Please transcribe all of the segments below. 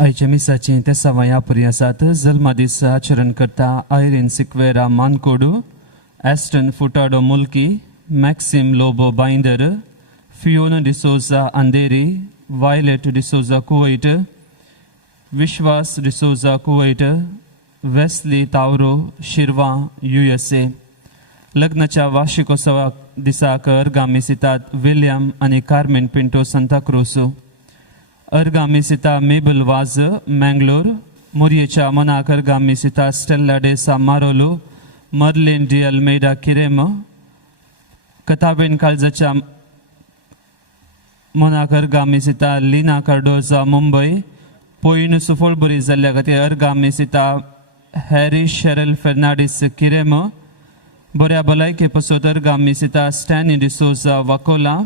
आयच्या मिसाची ते सवाया पुरी आसात. जल्मा दीस आचरण करता Irene Sequeira Mankodu, Aston Furtado Mulki, Maxim Lobo Bainder, Fiona D'Souza Andheri, Violet D'Souza Kuwait, Vishwas D'Souza Kuwait, Wesley Tauro Shirva USA. लग्नाच्या वार्षिकोत्सवा दिसाक अर्गामी सितात विलियम आणि कार्मेन पिंटो सांताक्रूज. अर्गामी सिता मेबल वाज मँगलोर. मोरयेच्या मनाक अर्गामी सिता स्टेल्ला डे सामारोलो, मर्लिन डी अल्मेडा किरेम. कथाबेन काळजाच्या मनाक अर्गामी सिता लिना कार्डोजा मुंबई. पोईन सुफोळबरी जाल्ल्या खातीर अर्गामी सिता हॅरी शेरल फेर्नांडीस किरेम. बऱ्या भलायके पासत अर्गामी सिता स्टॅनी डिसोजा वाकोला.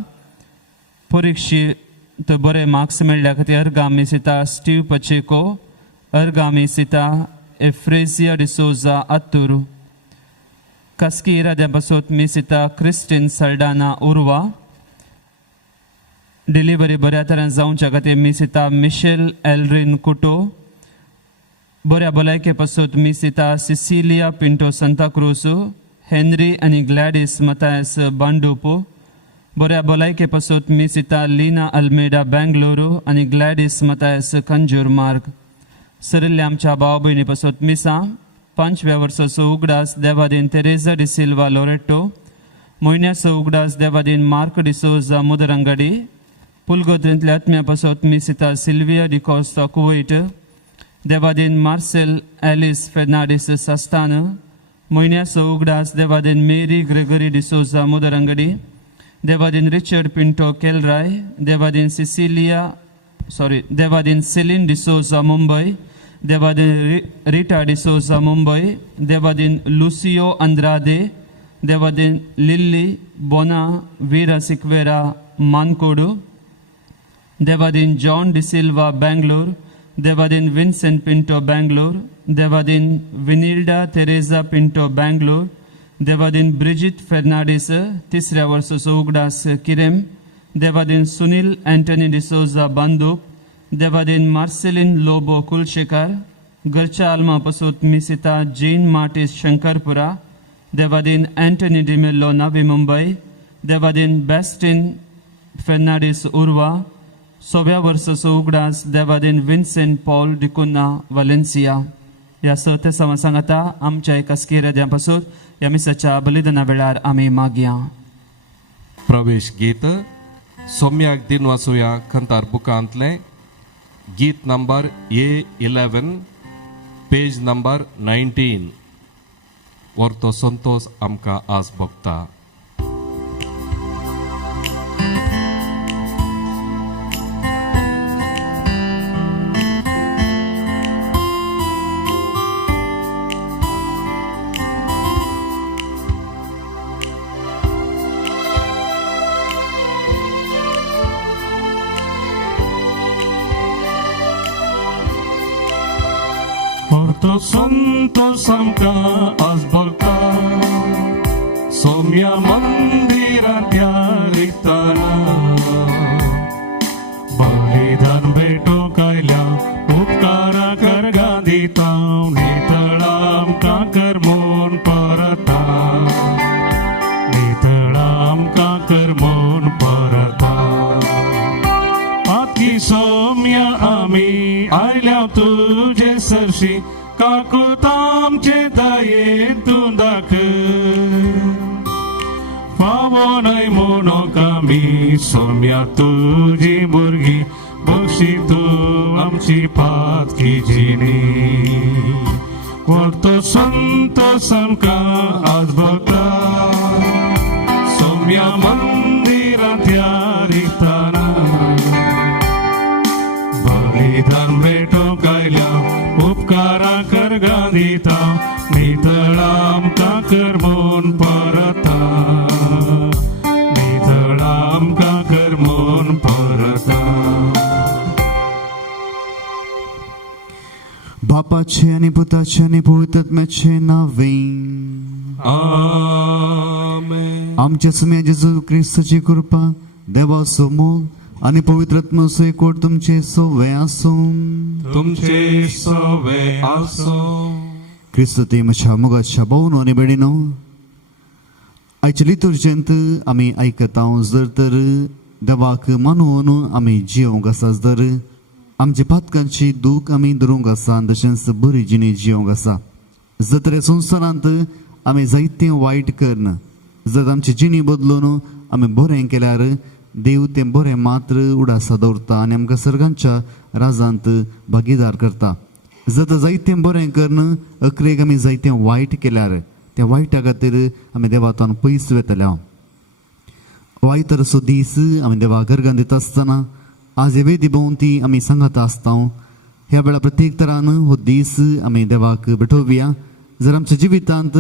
परीक्षेत बरे मार्क्स मेळ्ळ्या खातीर अर्गामी सिता स्टीव पचेको. अर्गामी सिता एफ्रेसिया डिसोजा आत्तूर. खासगी इराद्या पासत मी सिता क्रिस्टीन साल्डाना उर्वा. डिलिव्हरी बऱ्या तरेन जावच्या खातीर मी सिता मिशेल एलरिन कुटो. बऱ्या भलायके पासत मी सिता सिसिलिया पिंटो सांताक्रूज. हेनरी आणि ग्लॅडिस मतायस बांडूपो. बऱ्या भलायके पासत मी सिता लिना अल्मेडा बँगलोरू आणि ग्लॅडिस मतायस कंजूर मार्ग. सरिल्ल्या आमच्या भाव भयणी पासत मिसा 5व्या वर्साचो उगडास देवादीन तेरेजा डी सिल्वा लोरेटो. म्हयन्याचो उगडास देवादीन मार्क डिसोजा मुदरंगडी. पुलगोत्रेंतल्या आत्म्या पासत मी सिता सिल्विया डी कॉस्टा कुवैट. देवादीन मार्सेल एलिस फेर्नांडीस सास्तान. म्हयन्याचो उगडास देवादीन मेरी ग्रेगरी डिसोजा मुदरंगडी. देवादीन रिचर्ड पिंटो केलराय. देवादीन देवादीन सेलिन डिसोजा मुंबई. देवादीन रिटा डिसोजा मुंबई. देवादीन लुसियो अंद्रादे. देवादीन Lily Bona Vera Sequeira Mankodu. देवादीन जॉन डिसिल्वा बँगलोर. देवादीन विन्सेंट पिंटो बँगलोर. देवादीन Vinilda Tereza Pinto Bangalore. Devadin Brigid Fernandes 3ऱ्या वर्साचो उगडास किरेम. देवादीन सुनील अँटनी डिसोजा बांदूप. देवादीन मार्सेलिन लोबो कुलशेकार. घरच्या आल्मा पासत मी सिता जेन मार्टिस शंकरपुरा. देवादीन अँटनी डिमेल्लो नवी मुंबई. देवादीन बेस्टिन फेर्नांडीस उर्वा. 6व्या वर्साचो उगडास देवादीन विन्सेंट पॉल डिकुना वालेन्सिया. ह्या सते सांगता आमच्या खासगी राद्या पासून ह्या मिसाच्या बलिदाना वेळार आमी मागया. प्रवेश गीत सौम्याक दिन वाचूया खंतार बुकांतले. गीत नंबर A11 पेज नंबर 19. वर्तो संतोष आमकां आज भोगता. Orto santos amka az bolka somya mandirat yaritana balidan beto kaila upkara karga dita nitalam ka karmon parata nitalam ka karmon parata patki somya ami aila tuje sarshi काकुतामचे दयेतून दाख फावोनय म्हणो कामी सोम्या तुझी भुरगी बक्षी तू आमची पातकी जिणी. वर्तो संतोष आमकां आज भोगता सोम्या मंदिरांत यारिताना बलिदान भेटो कायल्या उपकारा करगा दिता नितळाम काकर मोन परता नितळाम काकर मोन परता. बापाचे आणि पुताचे आणि पवित्रात्म्याचे नावे आमेन. आमच्या समय जेजू ख्रिस्ताची कृपा देवाचो मोग आणि पवित्रात्मसो एकवट तुमचे सोवे आसूं. तुमचे सवे आसो. क्रिस्त ते म्हज्या मोगाच्या भावनो आनी भयणीनो, आयच्या लितुर्जेंत आमी आयकता जर तर देवाक मानून आमी जियोंक आसा, जर आमच्या पातकांची दूख आमी धरूंक आसा, तशेंच बरी जिणी जियोंक आसा. जर तर ह्या संवसारांत आमी जायतें वायट करना, जर आमची जिणी बदलून आमी बरें केल्यार देव तें बरें मात्र उडासा दवरता आनी आमकां सर्गांच्या राजांत भागीदार करता. जर तर जायतें बरें करन अकरेक आमी जायतें वायट केल्यार त्या वायटा खातीर आमी देवातान पयस वेतल्या. वायतरसो दीस आमी देवा घरगां दिता आसतना आज हे वेदी भोंवती आमी सांगाता आसता. ह्या वेळा प्रत्येक तरान हो दीस आमी देवाक भेटोवया. जर आमच्या जिवितांत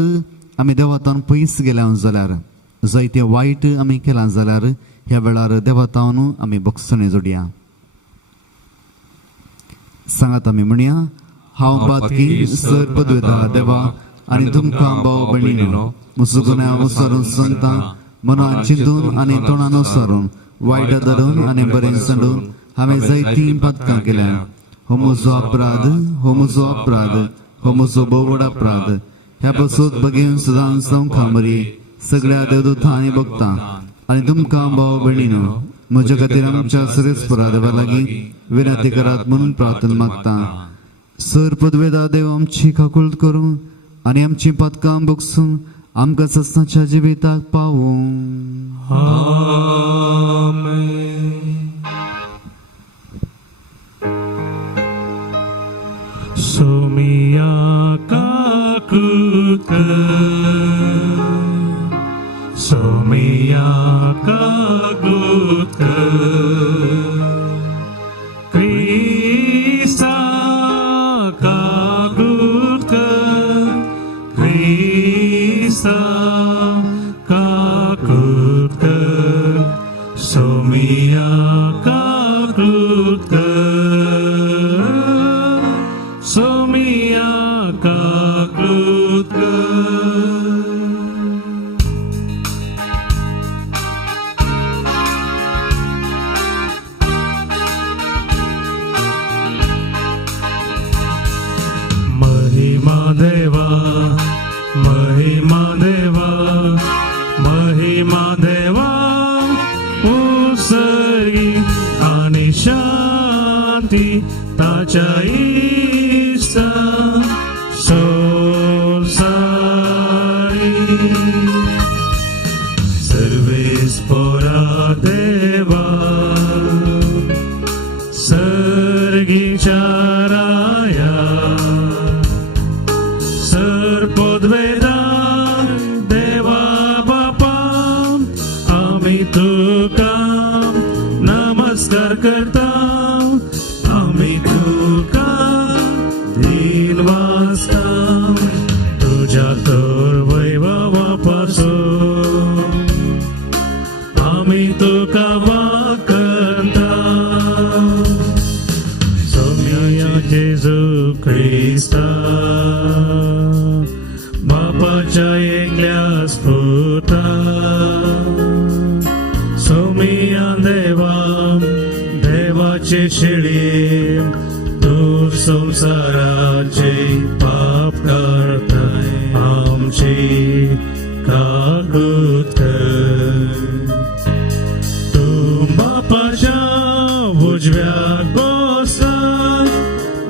आमी देवातान पयस गेल्या जाल्यार, जायतें वायट आमी केलां जाल्यार ह्या वेळार देवातान आमी बक्षणे जोडया. सांगात आमी म्हणया, हांव पातकी सर पदवेदार देवा आनी तुमकां भाव भयणीनो, मुसुगुण्या विसरून सांगता, मनान चिंतून आनी तोंडान विसरून, वायटा धरून आनी बरें सांडून हांवें जायतीं पातकां केल्या. हो म्हजो अपराध, हो म्हजो अपराध, हो म्हजो भोव व्हड अपराध. ह्या पासून बगेन सदां संवखां बरी सगळ्या देवदूतां आनी भक्तां आनी तुमकां भाव भयणीनो, म्हजे खातीर आमच्या सरेस्परा देवा लागीं विनंती करात म्हणून प्रार्थना मागता. सर पदवेदार देव आमची काकूळट करूं आनी आमची पातकां बगसून आमकां सस्नाच्या जिविताक पावूं. सोमिया काकूट सोमिया काकूट क्रिस्ता काकूट क्रिस्ता काकूट सोमिया काकूट सोमिया काकूट. महिमा देवा, महिमा देवा, महिमा देवा, उसळी आणि शांती ताच्या इष्ट सोसारी. सर्वेस पोरा देवा, सर्गीच्या राया, सर पदवेदार देवा बापा, आम्ही तुका नमस्कार करता, आम्ही तुका दिन वाजता, तुझ्या तर वैभवापासून आम्ही तुका वाकता. सौम्या जेजू ख्रिस्ता, बापाच्या एकल्या स्फुटा, सौम्या देवा, देवाचे शिडी, तू संसाराचे पाप करताय, आमची काकूट तू बापाच्या उजव्या बसा,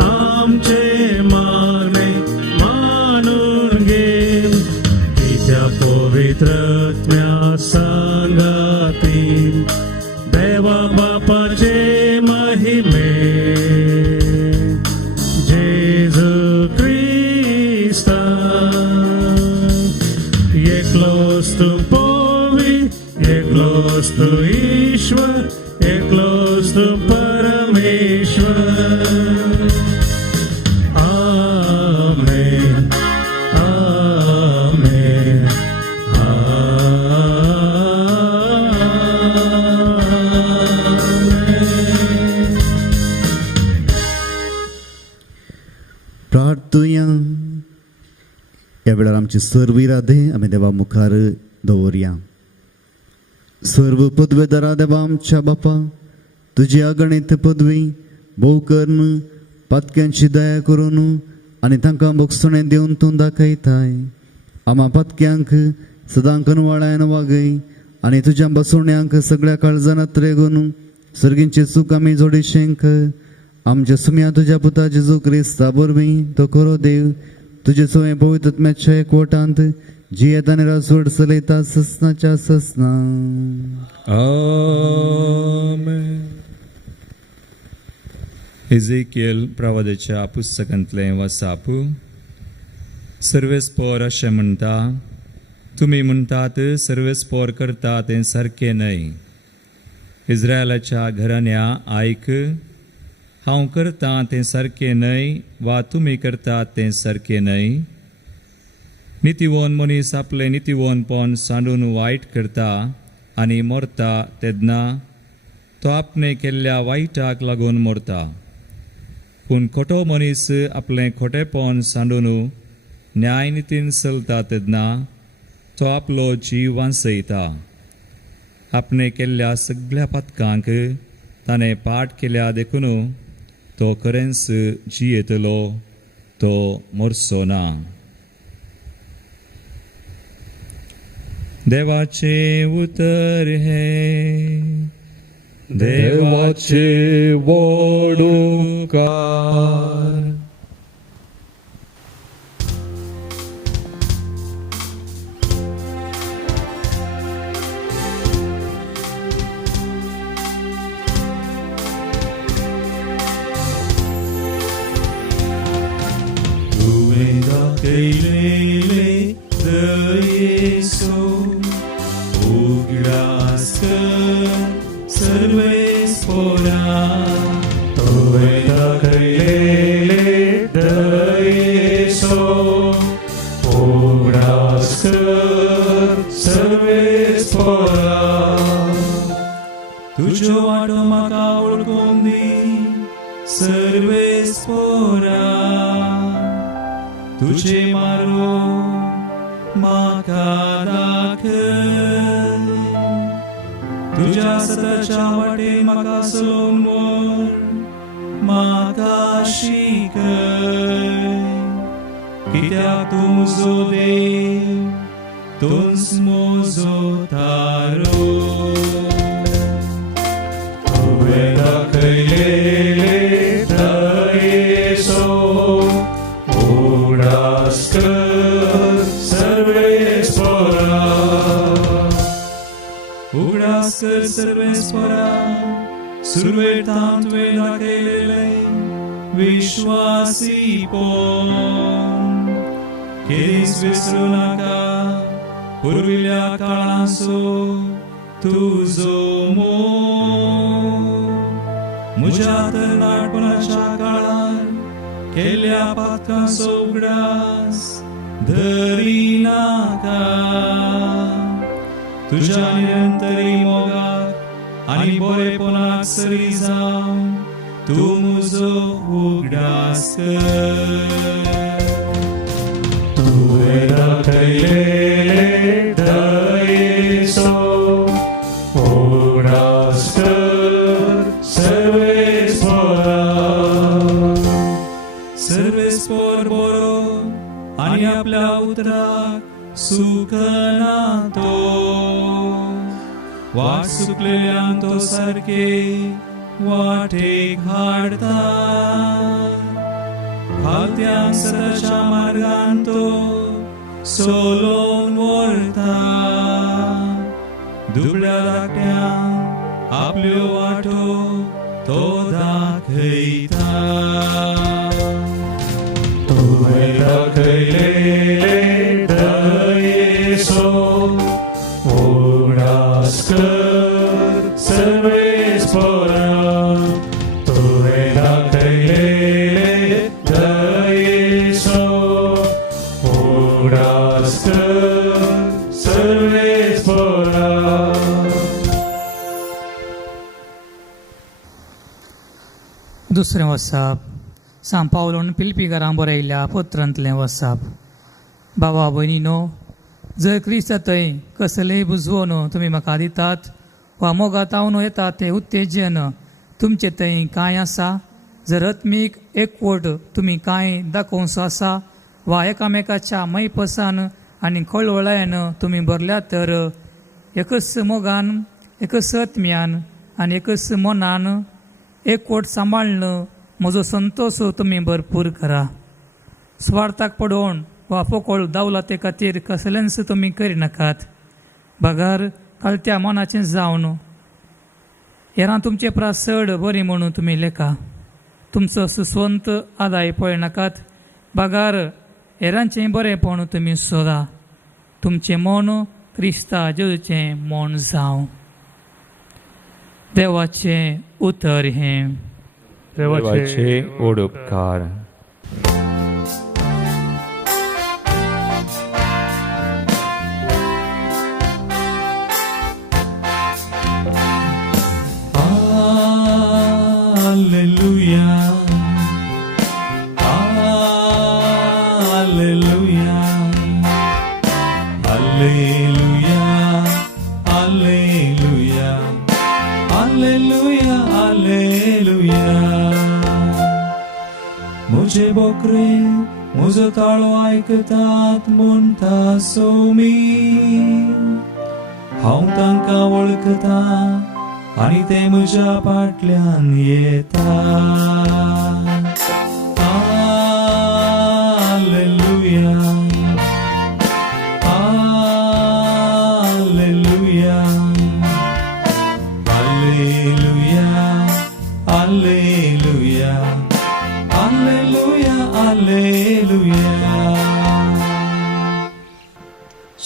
आमचे मागणे मानून घे, त्या पवित्रत्म्या सांगातील देवा बापाचे महिमे. जेजू ख्रिस्ता, एकलोस तू पोवी, एकलोस तू ईश्वर, एकलोस तू परमेश्वर. आमेन, आमेन, आमेन. प्रार्थुया. ह्या वेळार आमची सर्व इरादे आमी देवा मुखार दवरया. सर्व पदवेदारा देवा आमच्या बापा, तुजी अगणित पदवी भोव करून पत्क्यांची दया करून आनी तांकां भोगसणें दिवन तूं दाखयताय. आमा पत्क्यांक सदां कनवाळ्यान वागय आनी तुज्या बसवण्यांक सगळ्या काळजांत रेगून सर्गींचे सूख आमी जोडिशेंक आमच्या सुम्या तुज्या पुता जेजू क्रिस्ता वरवीं तो खरो देव तुजे सोय पवित्र आत्म्याच्या एकवटांत जियेत आनी रासवड चलयता ससनाच्या ससना. आमेन. एझेकियल प्रवादाच्या पुस्तकांतलें वाचप. सर्वेस्पोर अशें म्हणटा, तुमी म्हणटात सर्वेस्पोर करता तें सारकें न्हय. इस्रायलाच्या घराण्या आयक, हांव करतां तें सारकें न्हय वा तुमी करतात तें सारकें न्हय. नितीवोन मनीस आपलें नितीवोनपण सांडून वायट करता आनी मरता तेन्ना तो आपणे केल्ल्या वायटाक लागून मरता. पूण खोटो मनीस आपलें खोटेपण सांडून न्याय नितीन चलता तेन्ना तो आपलो जीव वांचयता. आपणे केल्ल्या सगळ्या पथकांक ताणें पाट केल्या देखून तो खरेंच जियेतलो, तो मरचो ना. देवाचे उतर हे देवाचे वडुकार. तुवें दाखयलेले दयेचो उगडास कर सर्वेस्पोरा. तुवें दाखयलेले दयेचो उगडास कर सर्वेस्पोरा. तुजो वाटो म्हाका वळखून दी सर्वेस्पोरा. तुझे मारो म्हाका दाखय. तुज्या सताच्या वाटेन म्हाका चलोवन व्हर, म्हाका शिकय. कित्याक तूं म्हजो देव, तूंच म्हजो तारो. तुवें दाखयलेले दयेचो उगडास कर सर्वेस्पोरा. उगडास कर सर्वेस्पोरा. सुरवेटांत तुवें दाखयलेले विश्वासीपण केदीस विसरूं नाका. पुर्विल्ल्या काळाचो तुजो मोग म्हज्या तरणाटपणाच्या काळार केल्ल्या पातकांचो उगडास धरी नाका. तुज्या निरंतरी मोगाक आनी बरेपणाक सरी जावन तूं म्हजो उगडास कर. तुवें दाखयलेले दयेचो उगडास कर सर्वेस्पोरा. सर्वेस्पोर बरो आनी आपल्या उतराक सुखना तो. वाट सुकलेल्यांक तो सारके वाटेक हाडता. खालत्यांक सदाच्या मार्गान तो सोलोवन व्हरता. दुबळ्या धाकट्यांक आपल्यो वाटो तो दाखयता. तुवें दाखयलेले दयेचो उगडास कर सर्वेस्पोरा. तुवें दाखयलेले दयेचो उगडास कर सर्वेस्पोरा. दुसरें वचप सांत पावलोन पिलपिकारांक बरयल्ल्या पत्रांतलें वचप. भावा भयणीनो, जर क्रिस्त थंय कसलेय बुजवण तुमी म्हाका दितात वा मोगातावन येतात तें उत्तेजन तुमचे थंय काय आसा? जर आत्मीक एकवट तुमी काय दाखोवंचो आसा वा एकामेकाच्या मैपसान आनी कळवळ्यान तुमी भरल्या तर एकच मोगान, एकच आत्म्यान आनी एकच मनान एकवट सांबाळन म्हजो संतोष तुमी भरपूर करा. स्वार्थाक पडोवन वा फोकोळ दावलाते खातीर कसलेंच तुमी करिनाकात. भागार कळत्या मनाचें जावन हेरां तुमचे प्रास चड बरी म्हणून तुमी लेखा. तुमचो सुस्वंत आदाय पळयनाकात. भागार हेरांचें बरेपण तुमी सोदा. तुमचें मन क्रिस्ता जेजूचें मन जावं. देवाचें उतर हें. देवाचे ओड उपकार. Alleluia. Alleluia. Alleluia. Alleluia. Alleluia. Alleluia. मुझे बोकरे मुझो ताळो आयकतात म्हणटा सोमी. हांव तांकां वळखता आनी ते म्हज्या फाटल्यान येता. Alleluia. Alleluia. Alleluia. Alleluia. Alleluia. Alleluia.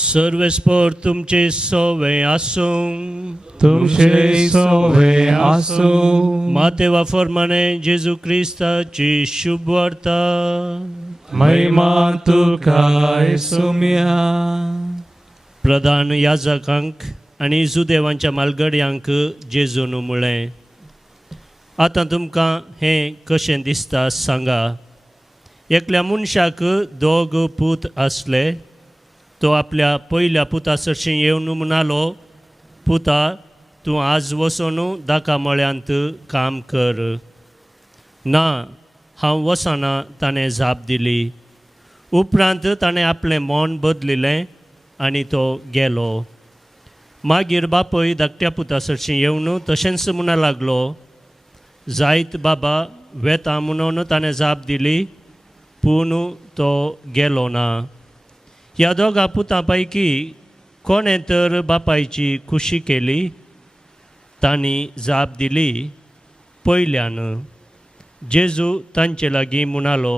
सर्वेस्पर तुमचे सोवे आसूं. तुमचे सोवे आसूं. मातेवा फरमाने जेजू क्रिस्ताची शुभ वार्ता. महिमा तुका येसुम्या. प्रधान याजकांक आनी इजुदेवांच्या मालगड्यांक जेजून म्हळें, आतां तुमकां हें कशें दिसता सांगा. एकल्या मनशाक दोग पूत आसले. तो आपल्या पयल्या पुता सरशीं येवन म्हणालो, पुता तूं आज वचून दाका मळ्यांत काम कर. ना, हांव वचना ताणें जाप दिली. उपरांत ताणें आपलें मन बदलिलें आनी तो गेलो. मागीर बापूय धाकट्या पुता सरशीं येवन तशेंच म्हणूंक लागलो. जायत बाबा वेता म्हणून ताणें जाप दिली, पूण तो गेलो ना. ह्या दोगा पुतां पैकी कोणें तर बापायची खुशी केली? तांणी जाप दिली, पयल्यान. जेजू तांचे लागीं म्हणालो,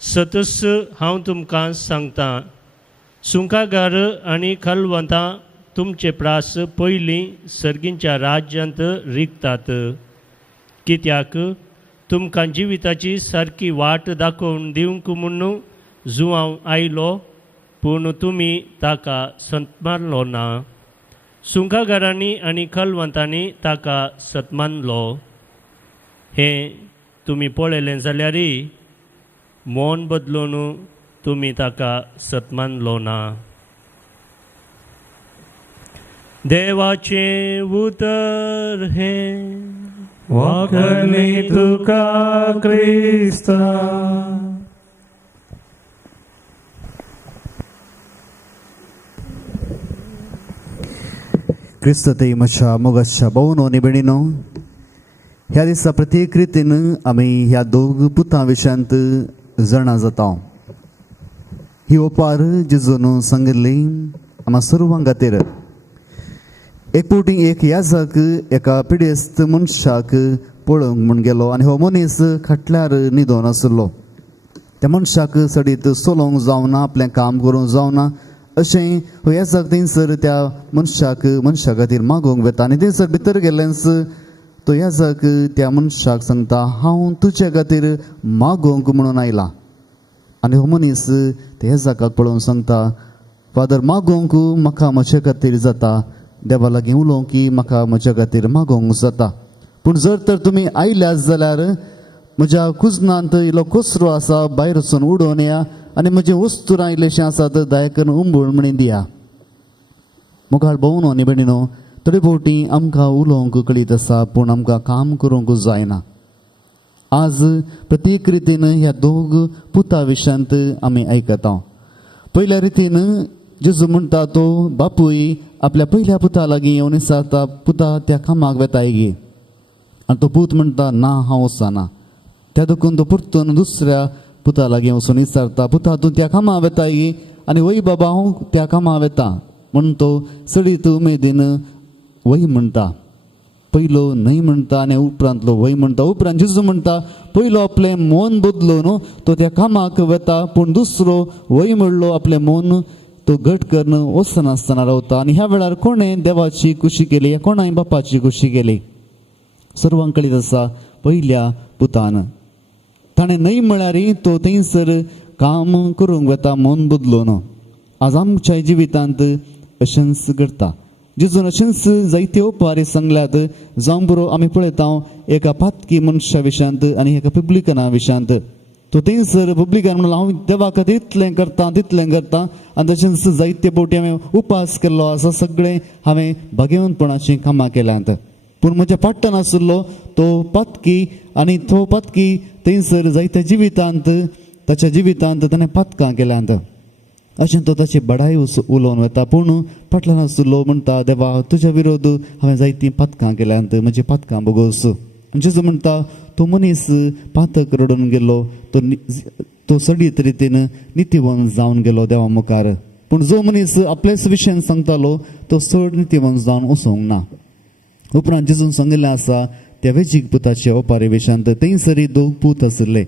सतस हांव तुमकां सांगतां, सुंकागार आनी खलवंतां तुमचे प्रास पयलीं सर्गींच्या राज्यांत रिकतात. कित्याक तुमकां जिविताची सारकी वाट दाखोवन दिवंक म्हूण जुवांव आयलो, पूण तुमी ताका सत्मानलो ना. सुंकागारांनी आनी खलवंतांनी ताका सत्मानलो. हें तुमी पळयलें जाल्यार मन बदलून तुमी ताका सत्मानलो ना. देवाचें उतर हें. वखणी तुका क्रिस्ता. क्रिस्त ते म्हज्या मोगाच्या भोवनो आनी भयणीनो, ह्या दिसा प्रत्येक रितीन आमी ह्या दोग पुतां विशयांत जाणा जाता. ही ओपार जेजून सांगिल्ली आम्हा सर्वां खातीर. एक फावटी एक याजक एका पिडेस्त मनशाक पळोवंक म्हूण गेलो आनी हो मनीस खाटल्यार न्हिदोन आसलो. त्या मनशाक सडीत सोलोवंक जावना, आपलें काम करूंक जावना अशें हो याजक थंयसर त्या मनशा खातीर मागोवंक वेता. आनी थंयसर भितर गेल्लेच तो याजक त्या मनशाक सांगता, हांव तुजे खातीर मागोवंक म्हणून आयला. आनी हो मनीस त्या याजकाक पळोवन सांगता, फादर मागोवंक म्हाका म्हजे खातीर जाता, देवा लागीं उलोवंक की म्हाका म्हजे खातीर मागोवंक जाता. पूण जर तर तुमी आयल्यात जाल्यार म्हज्या कुजनांत इल्लो कोसरो आसा, भायर वचून उडोवन येया आनी म्हजें वस्तूरां इल्लेशें आसा तर दया करून उंबूळ म्हणी दिया. मुखार भोवनो आनी भयणीनो, थोडे फावटी आमकां उलोवंक कळीत आसा पूण आमकां काम करूंक जायना. आज प्रत्येक रितीन ह्या दोग पुता विशयांत आमी आयकता. पयल्या रितीन जेजू म्हणटा तो बापूय आपल्या पयल्या पुता लागीं येवन विचारता, पुता त्या कामाक वेताय गे. आनी तो पूत म्हणटा ना हांव वचना. त्या देखून तो परतून दुसऱ्या पुता लागीं वचून विचारता, पुता तूं त्या कामाक वेताय गे. आनी वय बाबा हांव त्या कामाक वेता म्हणून तो सडीत उमेदीन वय म्हणटा. पयलो न्हय म्हणटा आनी उपरांतलो वय म्हणटा. उपरांत जेजू म्हणटा पयलो आपलें मन बदलून तो त्या कामाक वेता, पूण दुसरो वय म्हणलो आपलें मन तो घट करून वचनासतना रावता. आनी ह्या वेळार कोणें देवाची खुशी केली, कोणाय बापाची खुशी केली. सर्वांक कळीत आसा पयल्या पुतान ताणें न्हय म्हळ्यार तो थंयसर काम करूंक वेता मन बदलून. आज आमच्या जिवितांत अशेंच घडटा. जेजून अशेंच जायते ओपारी सांगल्यात. जावं बरो आमी पळयता एका पातकी मनशा विशयांत आनी एका पब्लिकना विशयांत. तो थंयसर पब्लिकान म्हणलो हांव देवा खातीर इतलें करता तितलें करता. आनी तशेंच जायते फावटी हांवें उपास केल्लो आसा, सगळें हांवें भाग्यवंतपणाचीं कामां केल्यांत. पूण म्हज्या पाट्टन आशिल्लो तो पातकी आनी तो पातकी थंयसर जायत्या जिवितांत ताच्या जिवितांत ताणें पातकां केल्यांत. अशें तो ताची बडाय उलोवन वता. पूण फाटल्यान आशिल्लो म्हणटा देवा तुज्या विरोध हांवें जायतीं पातकां केल्यांत, म्हजी पातकां बोगोस. जेजू म्हणटा तो मनीस पातक रडून गेलो तो सडीत रितीन नितीवंत जावन गेलो देवा मुखार. पूण जो मनीस आपल्याच विशयान सांगतालो तो चड नितीवंत जावन वचोंक ना. उपरांत जेजून सांगिल्लें आसा त्या वेंचीक पुताच्या ओपारी विशयांत. थंयसरी दोग पूत आशिल्ले.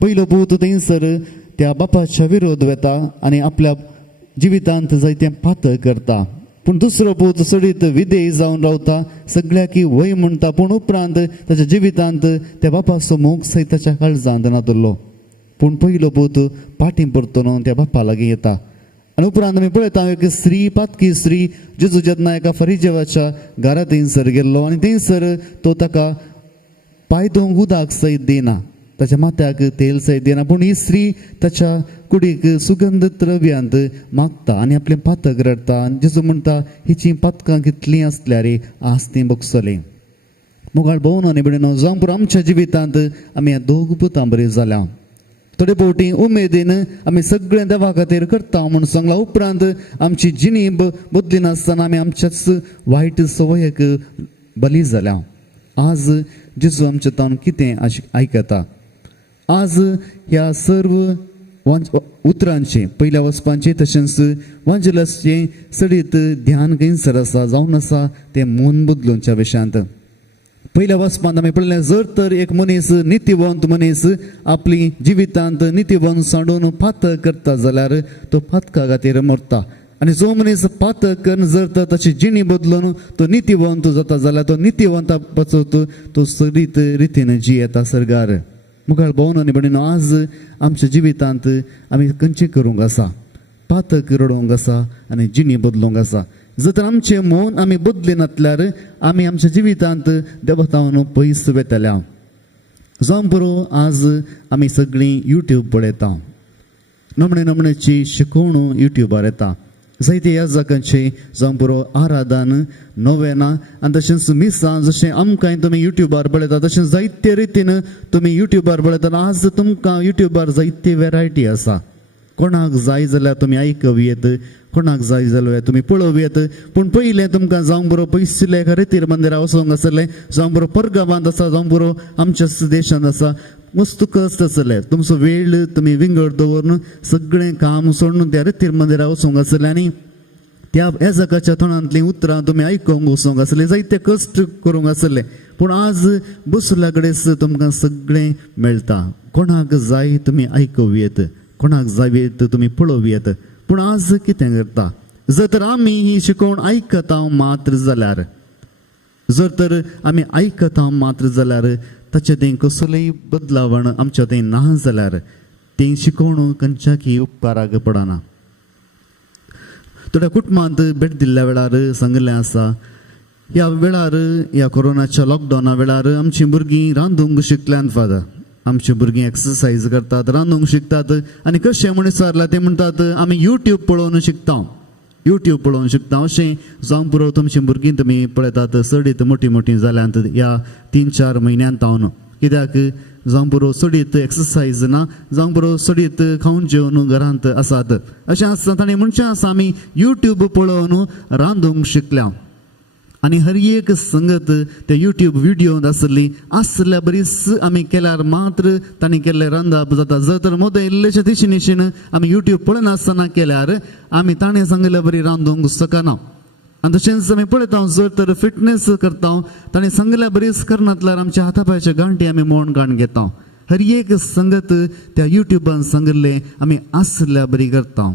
पयलो पूत थंयसर त्या बापाच्या विरोध वेता आनी आपल्या जिवितांत जायतें पातक करता. पूण दुसरो पूत सडीत विधेय जावन रावता, सगळ्याक वय म्हणटा. पूण उपरांत ताच्या जिवितांत त्या बापाचो मोग सयत ताच्या काळजांत नातुरलो. पूण पयलो पूत पाटी परतून त्या बापा लागीं येता. आनी उपरांत आमी पळयता एक स्त्री, पातकी स्त्री जेजू जेन्ना एका फरिजेवाच्या घरा थंयसर गेल्लो आनी थंयसर तो ताका पांय धुवंक उदक सयत दिना, ताच्या माथ्याक तेल सयत दिना. पूण ही स्त्री ताच्या कुडीक सुगंध द्रव्यांत मागता आनी आपलें पातक रडटा. आनी जेजू म्हणटा हिचीं पातकां कितलीं आसल्यार आज तीं भोगसलीं. मुगाळ भोवन आनी बिडीनो जावं पूण आमच्या जिवितांत आमी ह्या दोग पुतां बरीं जाल्या. थोडे फावटी उमेदीन आमी सगळें देवा खातीर करता म्हूण सांगलां. उपरांत आमची जिणी बदली नासतना आमी आमच्याच वायट संवयेक बली जाल्या. आज जेजू आमच्या तावन कितें आयकता. आज ह्या सर्व उतरांचें पयल्या वचपांचें तशेंच वांजलाचें सडीत ध्यान खंयसर आसा जावन आसा तें मन बदलूंच्या विशयांत. पयल्या वचपांत आमी पळयलें जर तर एक मनीस नितीवंत मनीस आपली जिवितांत नितीवंत सांडून पातक करता जाल्यार तो पातका खातीर मरता. आनी जो मनीस पातक करून जर तर ताची जिणी बदलून तो नितीवंत जाता जाल्यार तो नितीवंता पासून तो सडीत रितीन जियेता सर्गार. मुखार भोवन आनी भयणीनो आज आमच्या जिवितांत आमी खंयचें करूंक आसा, पातक रडोवंक आसा आनी जिणी बदलूंक आसा. जर तर आमचें मौन आमी बदली नातल्यार आमी आमच्या जिवितांत देवतावन पयस वेतल्या. जावं बरो आज आमी सगळीं यूट्यूब पळयता, नमणे नमणेची शिकवण यूट्यूबार येता. जायते ह्या जागांचे जावं बरो आराधन नोवेना आनी तशेंच मिसां जशें आमकांय तुमी यूट्यूबार पळयता तशें जायते रितीन तुमी यूट्यूबार पळयता. आज तुमकां यूट्यूबार जायती वेरायटी आसा. कोणाक जाय जाल्यार तुमी आयकूं येत, कोणाक जाय जाल्यार तुमी पळोवं येत. पूण पयलें तुमकां जावं बरो पयसले रितीर मंदिरां वचोंक आसलें, जावं बरो परगांवांत आसा, जावं बरो आमच्याच देशांत आसा, मस्त कश्ट आसले. तुमचो वेळ तुमी विंगड दवरून सगळें काम सोडून त्या रितीर मंदिरां वचोंक आसलें आनी त्या ह्या जगाच्या तोंडांतलीं उतरां तुमी आयकूंक वचोंक आसलें, जायते कश्ट करूंक आसले. पूण आज बसल्या कडेच तुमकां सगळें मेळटा. कोणाक जाय तुमी आयकूं येत, कोणाक जाय तुमी पळोवं येत. पूण आज कितें करता. जर तर आमी ही शिकवण आयकता मात्र जाल्यार, जर तर आमी आयकता मात्र जाल्यार ताचे थंय कसलोय बदलावण आमच्या थंय ना जाल्यार ती शिकवण खंयच्याकय उपकाराक पडना. थोड्या कुटुंबांत भेट दिल्ल्या वेळार सांगिल्लें आसा ह्या वेळार ह्या कोरोनाच्या लॉकडावना वेळार आमचीं भुरगीं रांदूंक शिकल्यांत फादर. आमचीं भुरगीं एक्सरसायज करतात, रांदूंक शिकतात आनी कशें म्हण विचारल्यार ते म्हणटात आमी यूट्यूब पळोवन शिकता. युट्यूब पळोवन शिकता अशें जावं पुरो तुमची भुरगीं तुमी पळयतात चडीत मोठी मोठी जाल्यांत ह्या 3-4 म्हयन्यांत हांव कित्याक जावं पुरो चडीत एक्सरसायज ना जावं पुरो चडीत खावन जेवन घरांत आसात अशें आसता ताणें म्हणचें आसा आमी युट्यूब पळोवन रांदूंक शिकल्या आनी हर एक संगत त्या युट्यूब व्हिडिओंत आसल्या बरीच आमी केल्यार मात्र तांणी केल्लें रांदप जाता जर तर मोदे इल्लेशे दिशेन आमी युट्यूब पळयनासतना केल्यार आमी ताणें सांगल्या बरी रांदूंक शकना आनी तशेंच आमी पळयता जर तर फिटनेस करता ताणें सांगल्या बरीच करनातल्यार आमच्या हातापायचे गांठी आमी मोड घाण घेता हर एक संगत त्या युट्यूबान सांगले आमी आसल्या बरी करता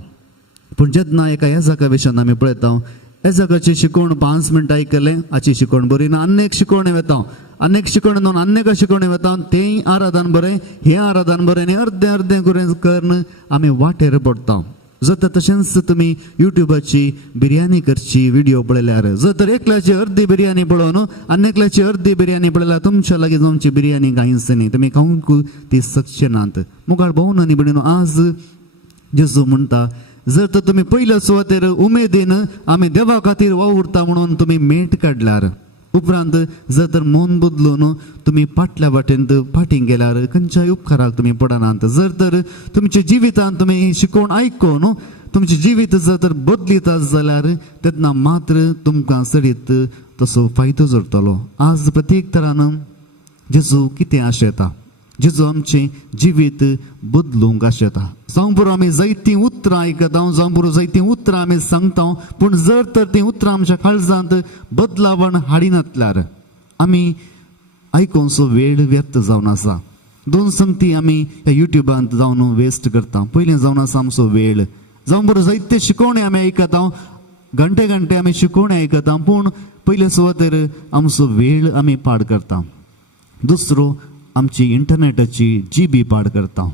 पूण जेन्ना एका येजाका विशयान आमी पळयता येजाकाची शिकोवण 5 मिनटां आयकलें हाची शिकोवण बरी ना अनेक शिकोवणे वता अनेक शिकोवणे दोन अनेक शिकोवणे वता तेंय आराधन बरें हें आराधन बरें आनी अर्दें अर्दें करून करून आमी वाटेर पडटा जर तर तशेंच तुमी युट्यूबाची बिर्याणी करची व्हिडिओ पळयल्यार जर तर एकल्याची अर्दी बिर्याणी पळोवन अनेकल्याची अर्दी बिर्याणी पळयल्यार तुमच्या लागीं तुमची बिर्याणी कांयच न्ही तुमी खावंक ती शकचे नात मुखार भोंवून आनी भयणीनो आज जेजू म्हणटा जर तर तुमी पयल्या सुवातेर उमेदीन आमी देवा खातीर वावुरता म्हणून तुमी मेट काडल्यार उपरांत जर तर मन बदलून तुमी फाटल्या वाटेन फाटीं गेल्यार खंयच्याय उपकाराक तुमी पडनात जर तर तुमच्या जिवितांत तुमी शिकोवन आयकून तुमचें जिवीत जर तर बदलिता जाल्यार तेन्ना मात्र तुमकां चडीत तसो फायदो जोडटलो आज प्रत्येक तरान जेजू कितें आशेता जेजू आमचें जिवीत बदलूंक आशेता जावं पुरो आमी जायतीं उतरां आयकता जावं पुरो जायतीं उतरां आमी सांगता पूण जर तर तीं उतरां आमच्या काळजांत बदलावण हाडिनातल्यार आमी आयकोनचो वेळ व्यर्थ जावन आसा 2 संगती आमी ह्या युट्यूबांत जावन वेस्ट करता पयलें जावन आसा आमचो वेळ जावं पुरो जायते शिकोवणे आमी आयकता घंटे घंटे आमी शिकोवणे आयकता पूण पयले सुवातेर आमचो वेळ आमी पाड करता दुसरो आमची इंटरनेटाची जीबी पाड करता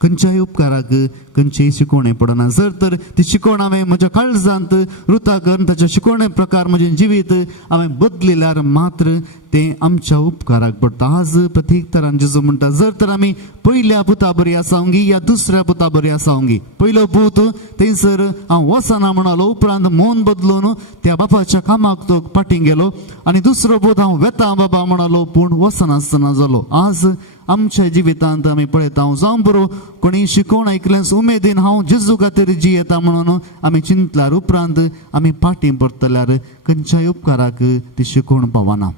खंयच्याय उपकाराक खंयचेय शिकोवणे पडना जर तर ती शिकोवण हांवें म्हज्या काळजांत रुता करून ताचे शिकोवणे प्रकार म्हजें जिवीत हांवें बदलिल्यार मात्र तें आमच्या उपकाराक पडटा आज प्रत्येक तरान जेजू म्हणटा जर तर आमी पयल्या पुता बरी आसावंगी या दुसऱ्या पुता बरी आसावंगी पयलो पूत थंयसर हांव वचना म्हणालो उपरांत मन बदलून त्या बापाच्या कामाक तो फाटीं गेलो आनी दुसरो पूत हांव वेता बाबा म्हणालो पूण वचनासतना जालो आज आमच्या जिवितांत आमी पळयता जावं बरो कोणी शिकोवन आयकलेंच उमेदीन हांव जेजू खातीर जियेता म्हणून आमी चिंतल्यार उपरांत आमी फाटीं पडटल्यार खंयच्याय उपकाराक ती शिकोवण पावना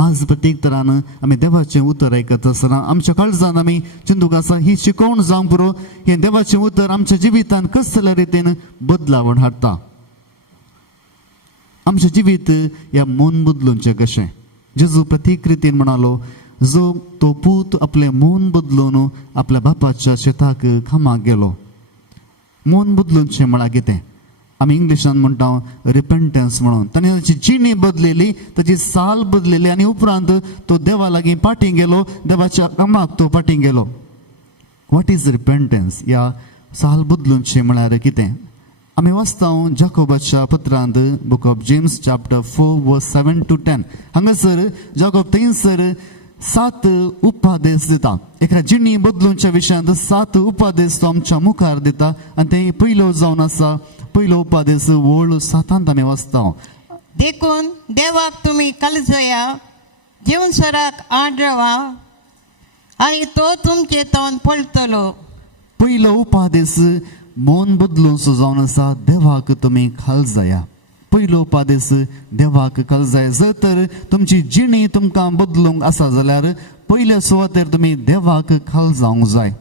आज प्रत्येक तरान आमी देवाचें उतर आयकता आसतना आमच्या काळजांत आमी चिंतूंक आसा ही शिकोवण जावं पुरो हें देवाचें उतर आमच्या जिवितांत कसल्या रितीन बदलावण हाडटा आमचें जिवीत ह्या मन बदलूनचें कशें जेजू प्रत्येक रितीन म्हणालो जो तो पूत आपलें मन बदलून आपल्या बापाच्या शेताक कामाक गेलो मन बदलूनचें म्हळ्यार कितें आमी इंग्लिशान म्हणटा रिपेंटन्स म्हणून ताणें ताची जिणी बदलेली ताची साल बदलेली आनी उपरांत तो देवा लागीं फाटीं गेलो देवाच्या कामाक तो फाटीं गेलो वॉट इज रिपेंटन्स या साल बदलूनचें म्हळ्यार कितें आमी वाचता जाकोबाच्या पत्रांत बुक ऑफ जेम्स चॅप्टर 4 वर्स 7 to 10 हांगासर जाकोब थंयसर 7 उपादेश दिता एका जिणी बदलूनच्या विशयांत 7 उपादेश तो आमच्या मुखार दिता आनी ते पयलो जावन आसा पयलो उपादेश वळ 7 आमी वाचता देखून देवाक तुमी काळजया जीवनसराक आड रावा आनी तो तुमचे तोंड पळतलो पयलो उपादेश मन बदलूंचो जावन आसा देवाक तुमी काळजया पयलो उपादेश देवाक काळजाय जर तर तुमची जिणी तुमकां बदलूंक आसा जाल्यार पयल्या सुवातेर तुमी देवाक काळजावंक जाय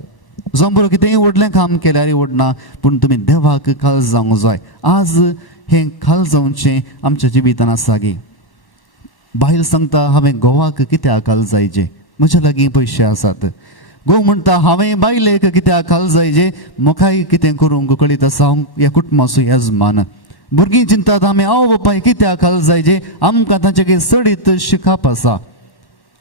जावं बरो कितेंय व्हडलें काम केल्यार व्हडना पूण तुमी देवाक काळजावंक जाय आज हें काळजावचें आमच्या जिवितांत आसा गे बायल सांगता हांवें घोवाक कित्याक काळजायचें म्हज्या लागीं पयशे आसात घोव म्हणटा हांवें बायलेक कित्याक काळजायचें म्हाकाय कितें करूंक कळीत आसा हांव ह्या कुटुंबाचो येजमान भुरगीं चिंतात आमी आवय बापाय कित्याक काळजायचें आमकां ताचे चडीत शिकप आसा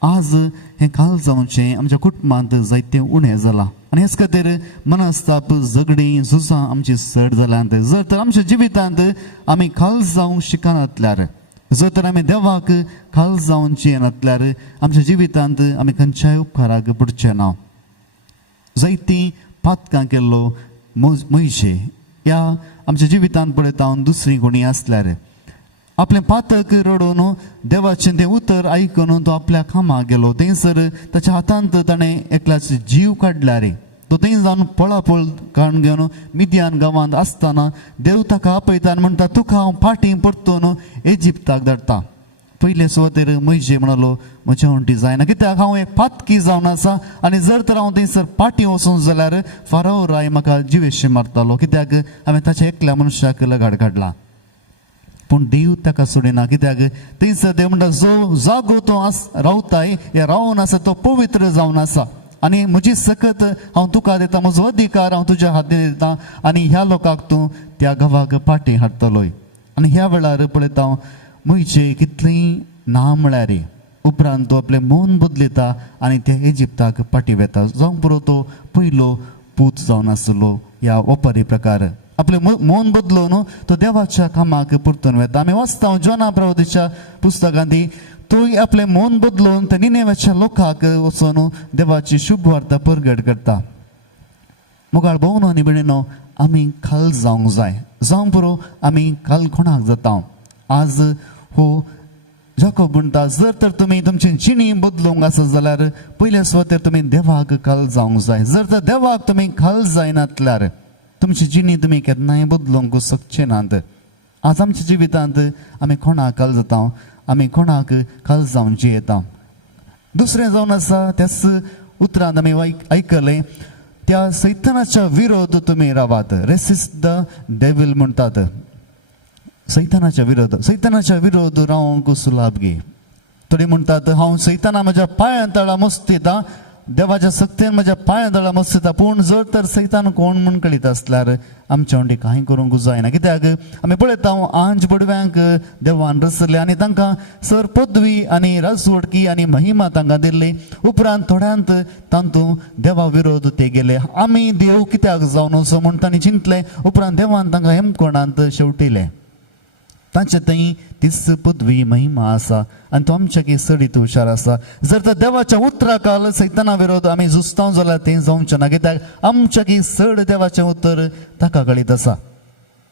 आज हें काळजावचें आमच्या कुटुंबांत जायतें उणें जालां आनी हेच खातीर मनस्ताप झगडीं झुजां आमची चड जाल्यांत जर तर आमच्या जिवितांत आमी काळजावंक शिकनातल्यार जर तर आमी देवाक काळजावची येनातल्यार आमच्या जिवितांत आमी खंयच्याय उपकाराक पडचे ना जायतीं पातकां केल्लो मोयशे या आमच्या जिवितांत पळयता हांव दुसरी कोणी आसल्यार आपलें पातक रडोवन देवाचें तें उतर आयकून तो आपल्या कामाक गेलो थंयसर ताच्या हातांत ताणें एकल्याचो जीव काडला रे तो थंय जावन पळापळ काण घेवन मिद्यान गांवांत आसतना देव ताका आपयता आनी म्हणटा तुका हांव फाटीं परतून इजिप्ताक धाडटा पयले सुवातेर मैजे म्हणलो म्हज्या वण्टी जायना कित्याक हांव एक पातकी जावन आसा आनी जर तर हांव थंयसर फाटीं वचूं जाल्यार फाराव राय म्हाका जिवेशी मारतलो कित्याक हांवें ताच्या एकल्या मनशाक लगाड काडला पूण देव ताका सोडिना कित्याक थंयसर देव म्हणटा जो जागो तो रावताय या रावन आसा तो पवित्र जावन आसा आनी म्हजी सकत हांव तुका दिता म्हजो अधिकार हांव तुज्या हातीन दिता आनी ह्या लोकांक तूं त्या गांवाक फाटीं हाडटलोय आनी ह्या वेळार पळयता हांव म्हयचे कितलीं ना म्हळ्यार उपरांत तो आपलें मन बदलिता आनी त्या इजिप्ताक फाटीं वेता जावं पुरो तो पयलो पूत जावन आसलो ह्या ओपारी प्रकार आपलें मन बदलून तो देवाच्या कामाक परतून वेता आमी वाचता जोना प्रवादीच्या पुस्तकांत तोय आपलें मन बदलून त्या निनेवाच्या लोकांक वचून देवाची शुभ वार्ता परगट करता मुगाळ भोवनो आनी भयणीनो आमी खाल जावंक जाय जावं पुरो आमी खाल कोणाक जाता आज हो जाकोब म्हणटा जर तर तुमी तुमची जिणी बदलूंक आसा जाल्यार पयल्या सुवातेर तुमी देवाक खाल जावंक जाय जर तर देवाक तुमी खाल जायनातल्यार तुमची जिणी तुमी केन्नाय बदलूंक शकचे नात आज आमच्या जिवितांत आमी कोणाक खाल जाता आमी कोणाक खाल जावन जियेता दुसरें जावन आसा त्याच उतरांत आमी आयकलें त्या सैतानाच्या विरोध तुमी रावात रेसिस्ट द डेविल म्हणटात सैतानाच्या विरोध रावंक सुलाभ घे थोडी म्हणटात हांव सैताना म्हज्या पांयां तळा मस्तिता देवाच्या सक्तेन म्हज्या पांयां तळा मस्तिता पूण जर तर सैतान कोण म्हण कळीत आसल्यार आमच्या वण्टी कांय करूंक जायना कित्याक आमी पळयता आंज पडव्यांक देवान रचले आनी तांकां सर पदवी आनी राजवटकी आनी महिमा तांकां दिल्ली उपरांत थोड्यांत तांतूं देवा विरोध ते गेले आमी देव कित्याक जावन असो म्हूण तांणी चिंतले उपरांत देवान तांकां हेमकोणांत शेवटिले तांचे थंय तीच पदवी महिमा आसा आनी तो आमच्या सडीत हुशार आसा जर तर देवाच्या उतरा काल सैताना विरोध आमी झुजता जाल्यार तें जावचें ना कित्याक आमच्या सड देवाचें उतर ताका कळीत आसा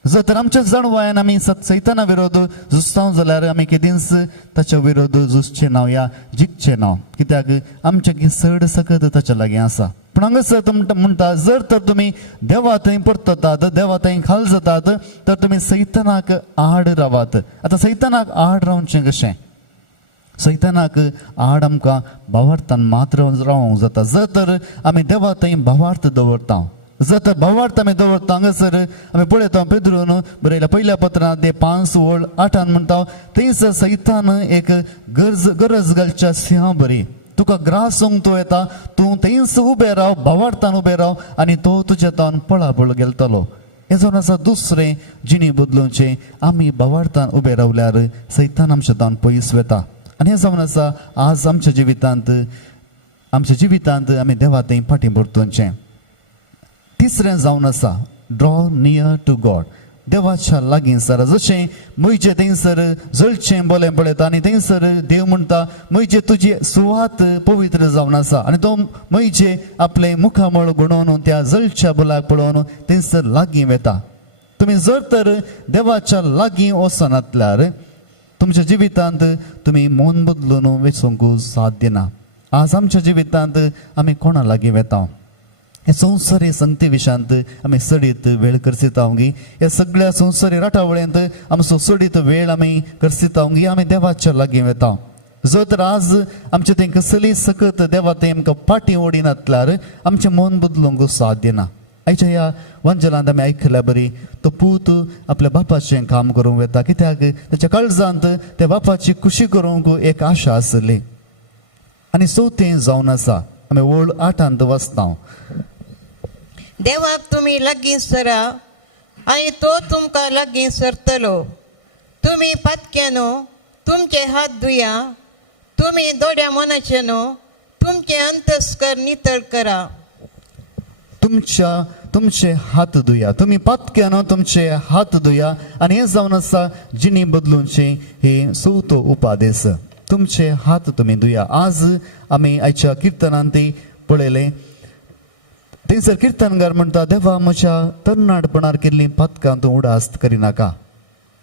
जर तर आमच्या जणवायन आमी सैताना विरोध झुजता जाल्यार आमी केदींच ताच्या विरोध झुजचे ना या जिखचे ना कित्याक आमच्या सड सकत ताच्या लागीं आसा पूण हांगासर म्हणटा जर तर तुमी देवा थंय परततात देवा थंय खाल जातात तर तुमी सैतानाक आड रावात आतां सैतानाक आड रावचें कशें सैतानाक आड आमकां भावार्थान मात्र रावंक जाता जर तर आमी देवा थंय भावार्थ दवरता जर तर भावार्थ आमी दवरता हांगासर आमी पळयता पेद्रून बरयल्या पयल्या पत्रांत ते 5:8 म्हणटा थंयसर सैतान एक गरज घालच्या सिंहा बरी तुका ग्रासूंक तो येता तूं थंयच उबें राव भावार्थान उबें राव आनी तो तुज्या तावन पळापळ गेलतलो हे जावन आसा दुसरें जिणी बदलूचें आमी भावार्थान उबें रावल्यार सैतान आमच्या तावन पयस वेता आनी हे जावन आसा आज आमच्या जिवितांत आमी देवा थंय फाटीं परतुचें तिसरें जावन आसा ड्रॉ नियर टू गॉड देवाच्या लागीं सर जशें म्हजे थंयसर जळचें बोलें पळयता आनी थंयसर देव म्हणटा म्हजे तुजी सुवात पवित्र जावन आसा आनी तो म्हजे आपले मुखामळ गुणोवन त्या जळच्या बोलाक पळोवन थंयसर लागीं वेता तुमी जर तर देवाच्या लागीं वचनातल्यार तुमच्या जिवितांत तुमी मन बदलून वेचूंक साध्य ना आज आमच्या जिवितांत आमी कोणा लागीं वेता हे संवसारी संगती विशांत आमी सडीत वेळ करसितावंगी ह्या सगळ्या संवसारी राटावळेंत आमचो सडीत वेळ आमी करसितावंगी आमी देवाच्या लागीं वेता जर तर आज आमचे थंय कसली सकत देवा थंय आमकां फाटीं ओडिनातल्यार आमचें मन बदलूंक साध्य ना आयच्या ह्या वंजलांत आमी आयकल्या बरी तो पूत आपल्या बापाचें काम करूंक वेता कित्याक ताच्या काळजांत त्या बापाची खुशी करूंक एक आशा आसली आनी चवथें जावन आसा आमी ओळ 8 वाचता देवाक तुमी लागीं सरा आनी तो तुमकां लागीं सरतलो तुमी पातक्यानो तुमचे हात धुया तुमी दोड्या मनाचे न्हू तुमचे अंतस्कर नितळ करा तुमचे हात धुया तुमी पातक्यानो तुमचे हात धुया आनी हे जावन आसा जिणी बदलूंचे हे चवथो उपादेश तुमचे हात तुमी धुया आज आमी आयच्या किर्तनांत पळयलें थंयसर किर्तनकार म्हणटा देवा म्हज्या तरणाटपणार केल्ली पातकां तूं उडास्त करिनाका.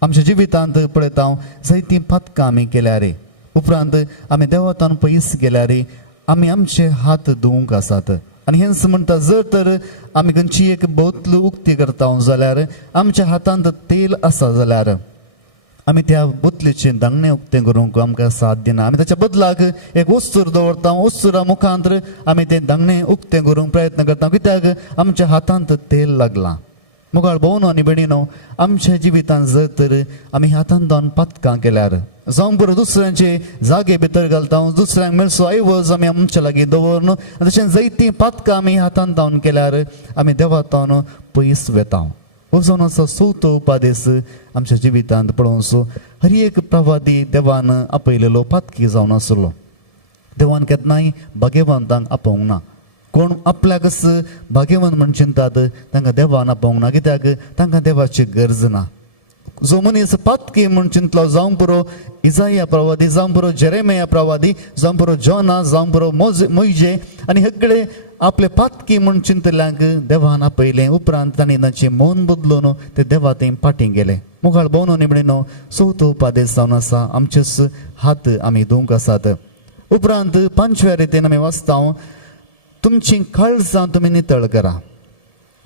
आमच्या जिवितांत पळयता हांव जायतीं पातकां आमी केल्या रे. उपरांत आमी देवातान पयस गेल्या रे. आमी आमचे हात धुवंक आसात. आनी हेंच म्हणटा जर तर आमी खंयची एक बोतल उक्ती करता जाल्यार आमच्या हातांत तेल आसा जाल्यार आमी त्या बोतलेचे दांगणे उक्तें करूंक आमकां साथ दिना. आमी ताच्या बदलाक एक वस्तूर दवरता. वस्तुरा मुखांतर आमी तें दांगणे उक्तें करूंक प्रयत्न करता कित्याक आमच्या हातांत तेल लागलां. मुगाळ भोवनो आनी भयणीनो, आमच्या जिवितांत जर तर आमी हातांत दावन पातकां केल्यार जावं बरो दुसऱ्यांचे जागे भितर घालता, दुसऱ्यांक मेळसो आयवज आमी आमच्या लागीं दवरन तशें जायतीं पातकां आमी हातांत दावन केल्यार आमी देवातावन पयस वेता. हो जावन आसा चवथो उपादेस आमच्या जिवितांत पळोवचो. हर एक प्रवादी देवान आपयलेलो पातकी जावन आसलो. देवान केन्नाय भाग्यवंतांक आपोवंक ना. कोण आपल्याकच भाग्यवान म्हण चिंतात तांकां देवान आपोवंक ना, कित्याक तांकां देवाची गरज ना. जो मनीस पातकी म्हण चिंतलो, जावं पुरो इजाया प्रवादी, जावं पुरो जेरेमिया प्रवादी, जावं पुरो जोना, जावं पुरो मोइजे आनी सगळे आपले पातकी म्हण चिंतल्यांक देवान आपयलें. उपरांत तांणी तांचें मन बदलून ते देवा थंय फाटीं गेले. मुखार भोवनो निमणेनो चवथो उपादेस जावन आसा आमचेच हात आमी धुवंक आसात. उपरांत 5व्या रितीन आमी वाचता तुमची काळजां तुमी नितळ करा.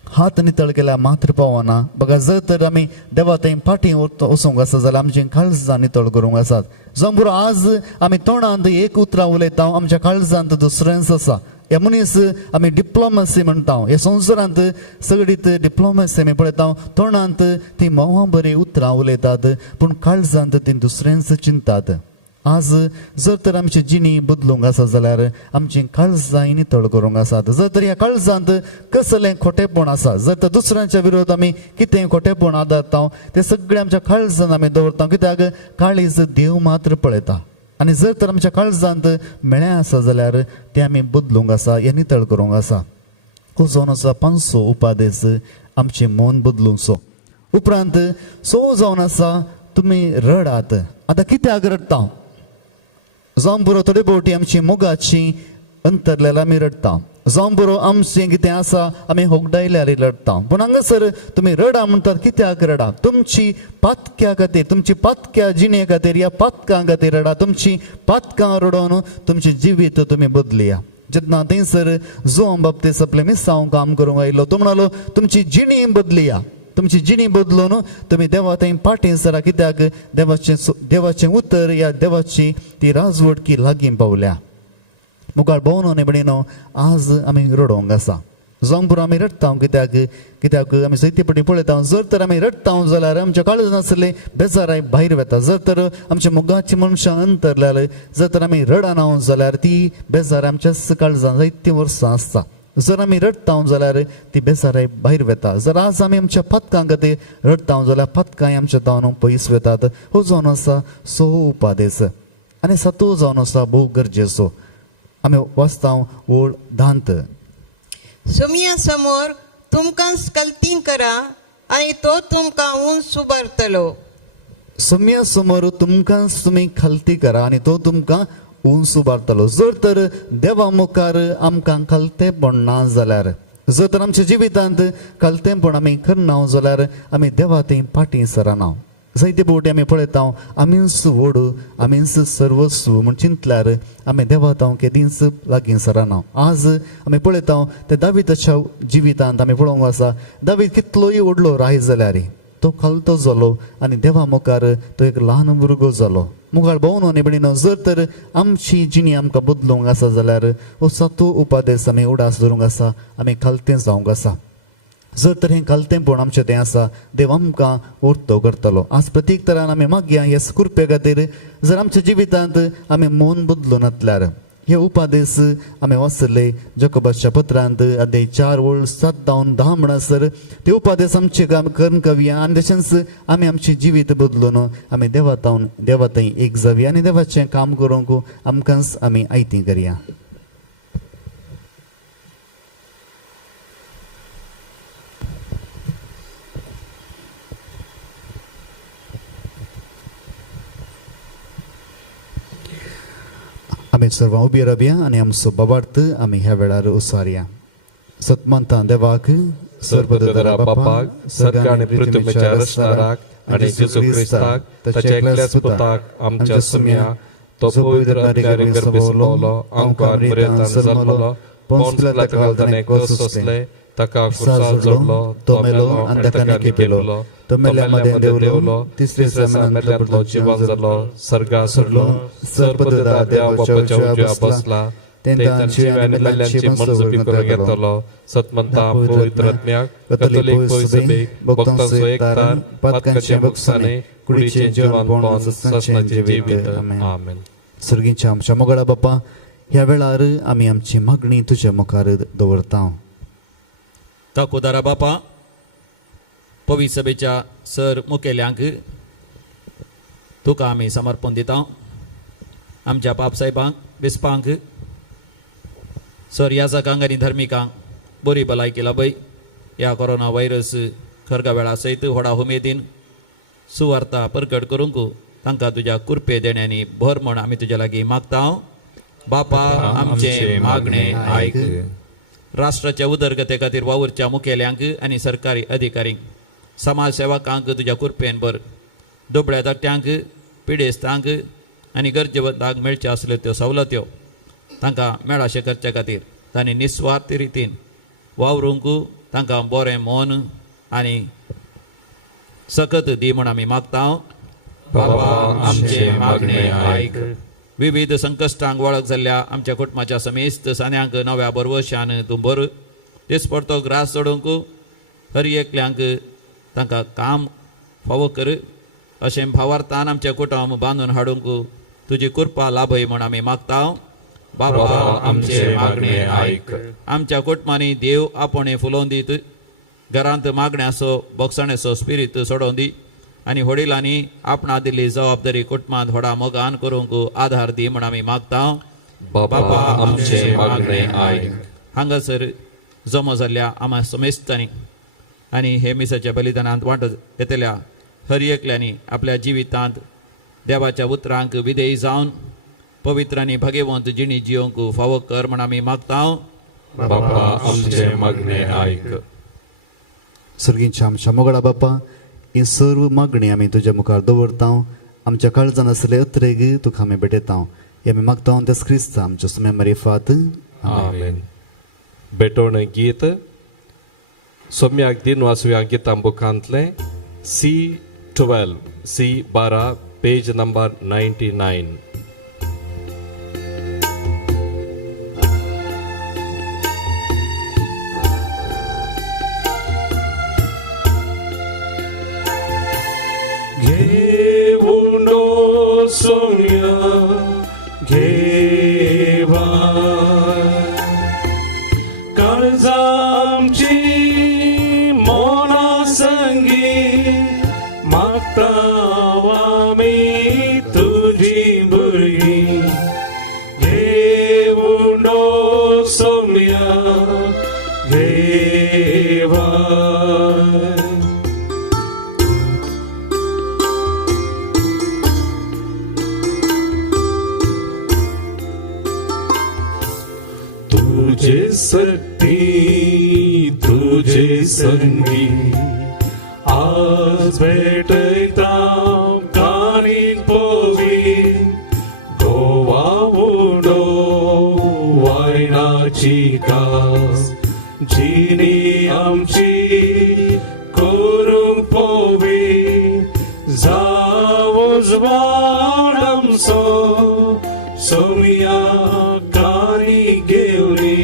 हात नितळ केल्यार मात्र पावना. बघा जर तर आमी देवा थंय फाटीं वचूंक आसा जाल्यार आमची काळजां नितळ करूंक आसात. जावं बरो आज आमी तोंडांत एक उतरां उलयता, आमच्या काळजांत दुसरेंच आसा. हे मनीस आमी डिप्लोमसी म्हणटा. ह्या संवसारांत सगळीत डिप्लोमसी आमी पळयता. तोंडांत ती मोवा बरी उतरां उलयतात पूण काळजांत ती दुसरेंच चिंतात. आज जर तर आमची जिणी बदलूंक आसा जाल्यार आमची काळजां नितळ करूंक आसात. जर तर ह्या काळजांत कसलें खोटेपण आसा, जर तर दुसऱ्यांच्या विरोध आमी कितें खोटेपण आदारता तें सगळें आमच्या काळजांत आमी दवरता, कित्याक काळीज देव मात्र पळयता. आनी जर तर आमच्या काळजांत मेळ्ळें आसा जाल्यार तें आमी बदलूंक आसा, हें नितळ करूंक आसा. हो जावन आसा 5सो उपादेस आमचें मन बदलूंचो. उपरांत 6 जावन आसा तुमी रडात. आतां कित्याक रडटा? जावं बरो थोडे फावटी आमची मोगाची अंतरल्यार आमी रडटा. जावं बरो आमचें कितें आसा आमी होगडायल्यार रडटा. पूण हांगासर तुमी रडा म्हणटात. कित्याक रडा? तुमची पातक्या खातीर, तुमची पातक्या जिणे खातीर, ह्या पातकां खातीर रडा. तुमची पातकां रडोवन तुमचें जिवीत तुमी बदलया. जेन्ना थंयसर जोन बाबतीस आपलें मिसांव काम करूंक आयलो, तो म्हणलो तुमची जिणी बदलया. तुमची जिणी बदलून तुमी देवा थंय फाटीं सरा, कित्याक देवाचें उतर या देवाची ती राजवटकी लागीं पावल्या. मुखार भोवनो न्ही भयणीनो, आज आमी रडोंक आसा. जावं पुरो आमी रडटा कित्याक आमी जायते फावटी पळयता जर तर आमी रडटा जाल्यार आमच्या काळजांत आसले बेजाराय भायर वता. जर तर आमच्या मोगाची मनशां अंतरल्यार, जर तर आमी रडना जाल्यार ती बेजार आमच्याच काळजांत जायतीं वर्सां आसता. जर आमी रडटा जाल्यार ती बेजाराय भायर वता. जर आज आमी आमच्या पातकां खातीर रडटा जाल्यार पातकांय आमच्या दावन पयस वतात. हो जावन आसा 6 उपादेस. आनी 7 जावन आसा भोव गरजेचो. आमी वाचता ओळ 10. सुमया समोर तुमकां कल्ती करा आनी तो तुमकां उंच उबारतलो. सुमया समोर तुमकां तुमी खालती करा आनी तो तुमकां उंच उबारतलो. जर तर देवा मुखार आमकां खालतेपण ना जाल्यार, जर तर आमच्या जिवितांत खालतेपण आमी करना जाल्यार आमी देवा थंय फाटीं सरना. जायते फावटी आमी पळयता आमीच व्हड, आमीच सर्वस्व म्हण चिंतल्यार आमी देवा थांव केदींच लागीं सरना. आज आमी पळयता ते दावीदाच्या जिवितांत आमी पळोवंक आसा. दावीद कितलोय व्हडलो राय जाल्यार तो खालतो जालो आनी देवा मुखार तो एक ल्हान भुरगो जालो. मुखार भोवनो न्ही भयणीनो, जर तर आमची जिणी आमकां बदलूंक आसा जाल्यार हो 7 उपादेस आमी उडास धरूंक आसा. आमी खालतें जावंक आसा. जर तर हें खालतेंपण आमचें तें आसा, देव आमकां उरतो करतलो. आज प्रत्येक तरान आमी मागया ह्या कृपे खातीर. जर आमच्या जिवितांत आमी मन बदलून आतल्यार हे उपादेस आमी वाचले जकोबाच्या पत्रांत अध्याय 4 ओळ 7-10 म्हणसर ते उपादेस आमचे करून कवया आनी तशेंच आमी आमचें जिवीत बदलून आमी देवा थंय एक जावया आनी देवाचें काम करूंक आमकांच आमी आयती करया. आमी सर्वां उबी रावया आनी आमचो बाबार्थ आमी ह्या वेळार उसारया. सतमंता देवाक सर्वदरा बापाक सर्ग आणि पृथ्वीच्या रचणाराक आणि जेजू क्रिस्ताक ताच्या एकल्याच पुताक आमच्या सुम्या तो पवित्र अधिकारी गर्भवलो आमकां मरेतान जल्मलो पोंस पिलाताक सोसले ताका खुर्सार जोडलो तो मेलो आनी ताका न्हिदलो तो मेल्या मध्ये देवलो तिसरे दिसा मेल्यांतलो जिवंत जालो सर्गा सरलो सर्वदरा देवा बापाच्या उजव्यार बसला तेंची आनी मेल्यांची मनसुबी करून घेतलो सतमंता पवित्र आत्म्याक कॅथोलीक सभेक भक्तांचो एकठाण पातकांचे भक्साने कुडीचे जीवनपण ससनाचे जिवीत आमेन. सर्गीच्या आमच्या मोगळा बापा ह्या वेळार आमी आमची मागणी तुज्या मुखार दवरता. ताकोदारा बापा पवित्र सभेच्या सर मुखेल्यांक तुका आमी समर्पण दिता. आमच्या बापसाहेबांक बिस्पांक सर याजकांक आनी धर्मिकांक बरी भलायकी लाभय. ह्या कोरोना व्हायरस खरगा वेळा सयत व्हडा उमेदीन सुवार्ता परगट करूंक तांकां तुज्या कृपे देण्यानी भर म्हण आमी तुज्या लागीं मागता. बापा आमचे मागणे आयक. राष्ट्राच्या उदरगते खातीर वावुरच्या मुखेल्यांक आनी सरकारी अधिकारींक समाज सेवकांक तुज्या कृपेन भर. दुबळ्या धाकट्यांक पिडेस्तांक आनी गरजेवंतांक मेळच्यो आसल्यो त्यो सवलत्यो तांकां मेळाशे करचे खातीर तांणी निस्वार्थ रितीन वावरूंक तांकां बरें मन आनी सकत दी म्हण आमी मागता. बाबा आमचे मागणे आयक. विविध संकश्टांक वळख जाल्ल्या आमच्या कुटुंबाच्या समेस्त सान्यांक नव्या बरवशान तूं भर. दिसपडतो ग्रास सोडूंक हर एकल्यांक तांकां काम फावो कर. अशें भावार्थान आमचें कुटुंब बांदून हाडूंक तुजी कृपा लाभय म्हण आमी मागता. बाबा आमचे मागणे आयक. आमच्या कुटुंबांनी देव आपोणे फुलोवन दीत. घरांत मागण्याचो बोगसण्याचो स्पिरीट सोडोवन दी आनी वडिलांनी आपणा दिल्ली जबाबदारी कुटुंबांत व्हडा मोगान करूंक आधार दी म्हण आमी मागता. बाबा आमचे मागणे आयक. हांगासर जमो जाल्ल्या आम्हा समेस्तांनी आनी हे मिसाच्या बलिदानांत वांटो घेतल्या हर एकल्यांनी आपल्या जिवितांत देवाच्या उतरांक विधेय जावन पवित्र आनी भाग्यवंत जिणी जियोंक फावो कर म्हण आमी मागता. बापा आमचे मागणे आयक. सर्गीच्या आमच्या मोगळा बापा ही सर्व मागणी आमी तुज्या मुखार दवरता. आमच्या काळजान आसले अत्रेक तुका आमी भेटयता. हे आमी मागता तेच क्रिस्त आमच्या सुम्या मारिफात आमेन. बेटोण गीत सोम्याक दिन वाचुया गितां बुकांतले C12 C12 page number 99. Saumya घेवा काळजा आमची मोना संगी मागता आमी तुझी भुरगी. घेवुंडो सोम्या घेवा तुझे सक्ती तुझे संगी आज भेटयता कानीन पोवी. गोवा उडो वायनाची कास जिनी आमची करूंक पोवी. जावो जवान आमचो सोम्या कानी घेवली.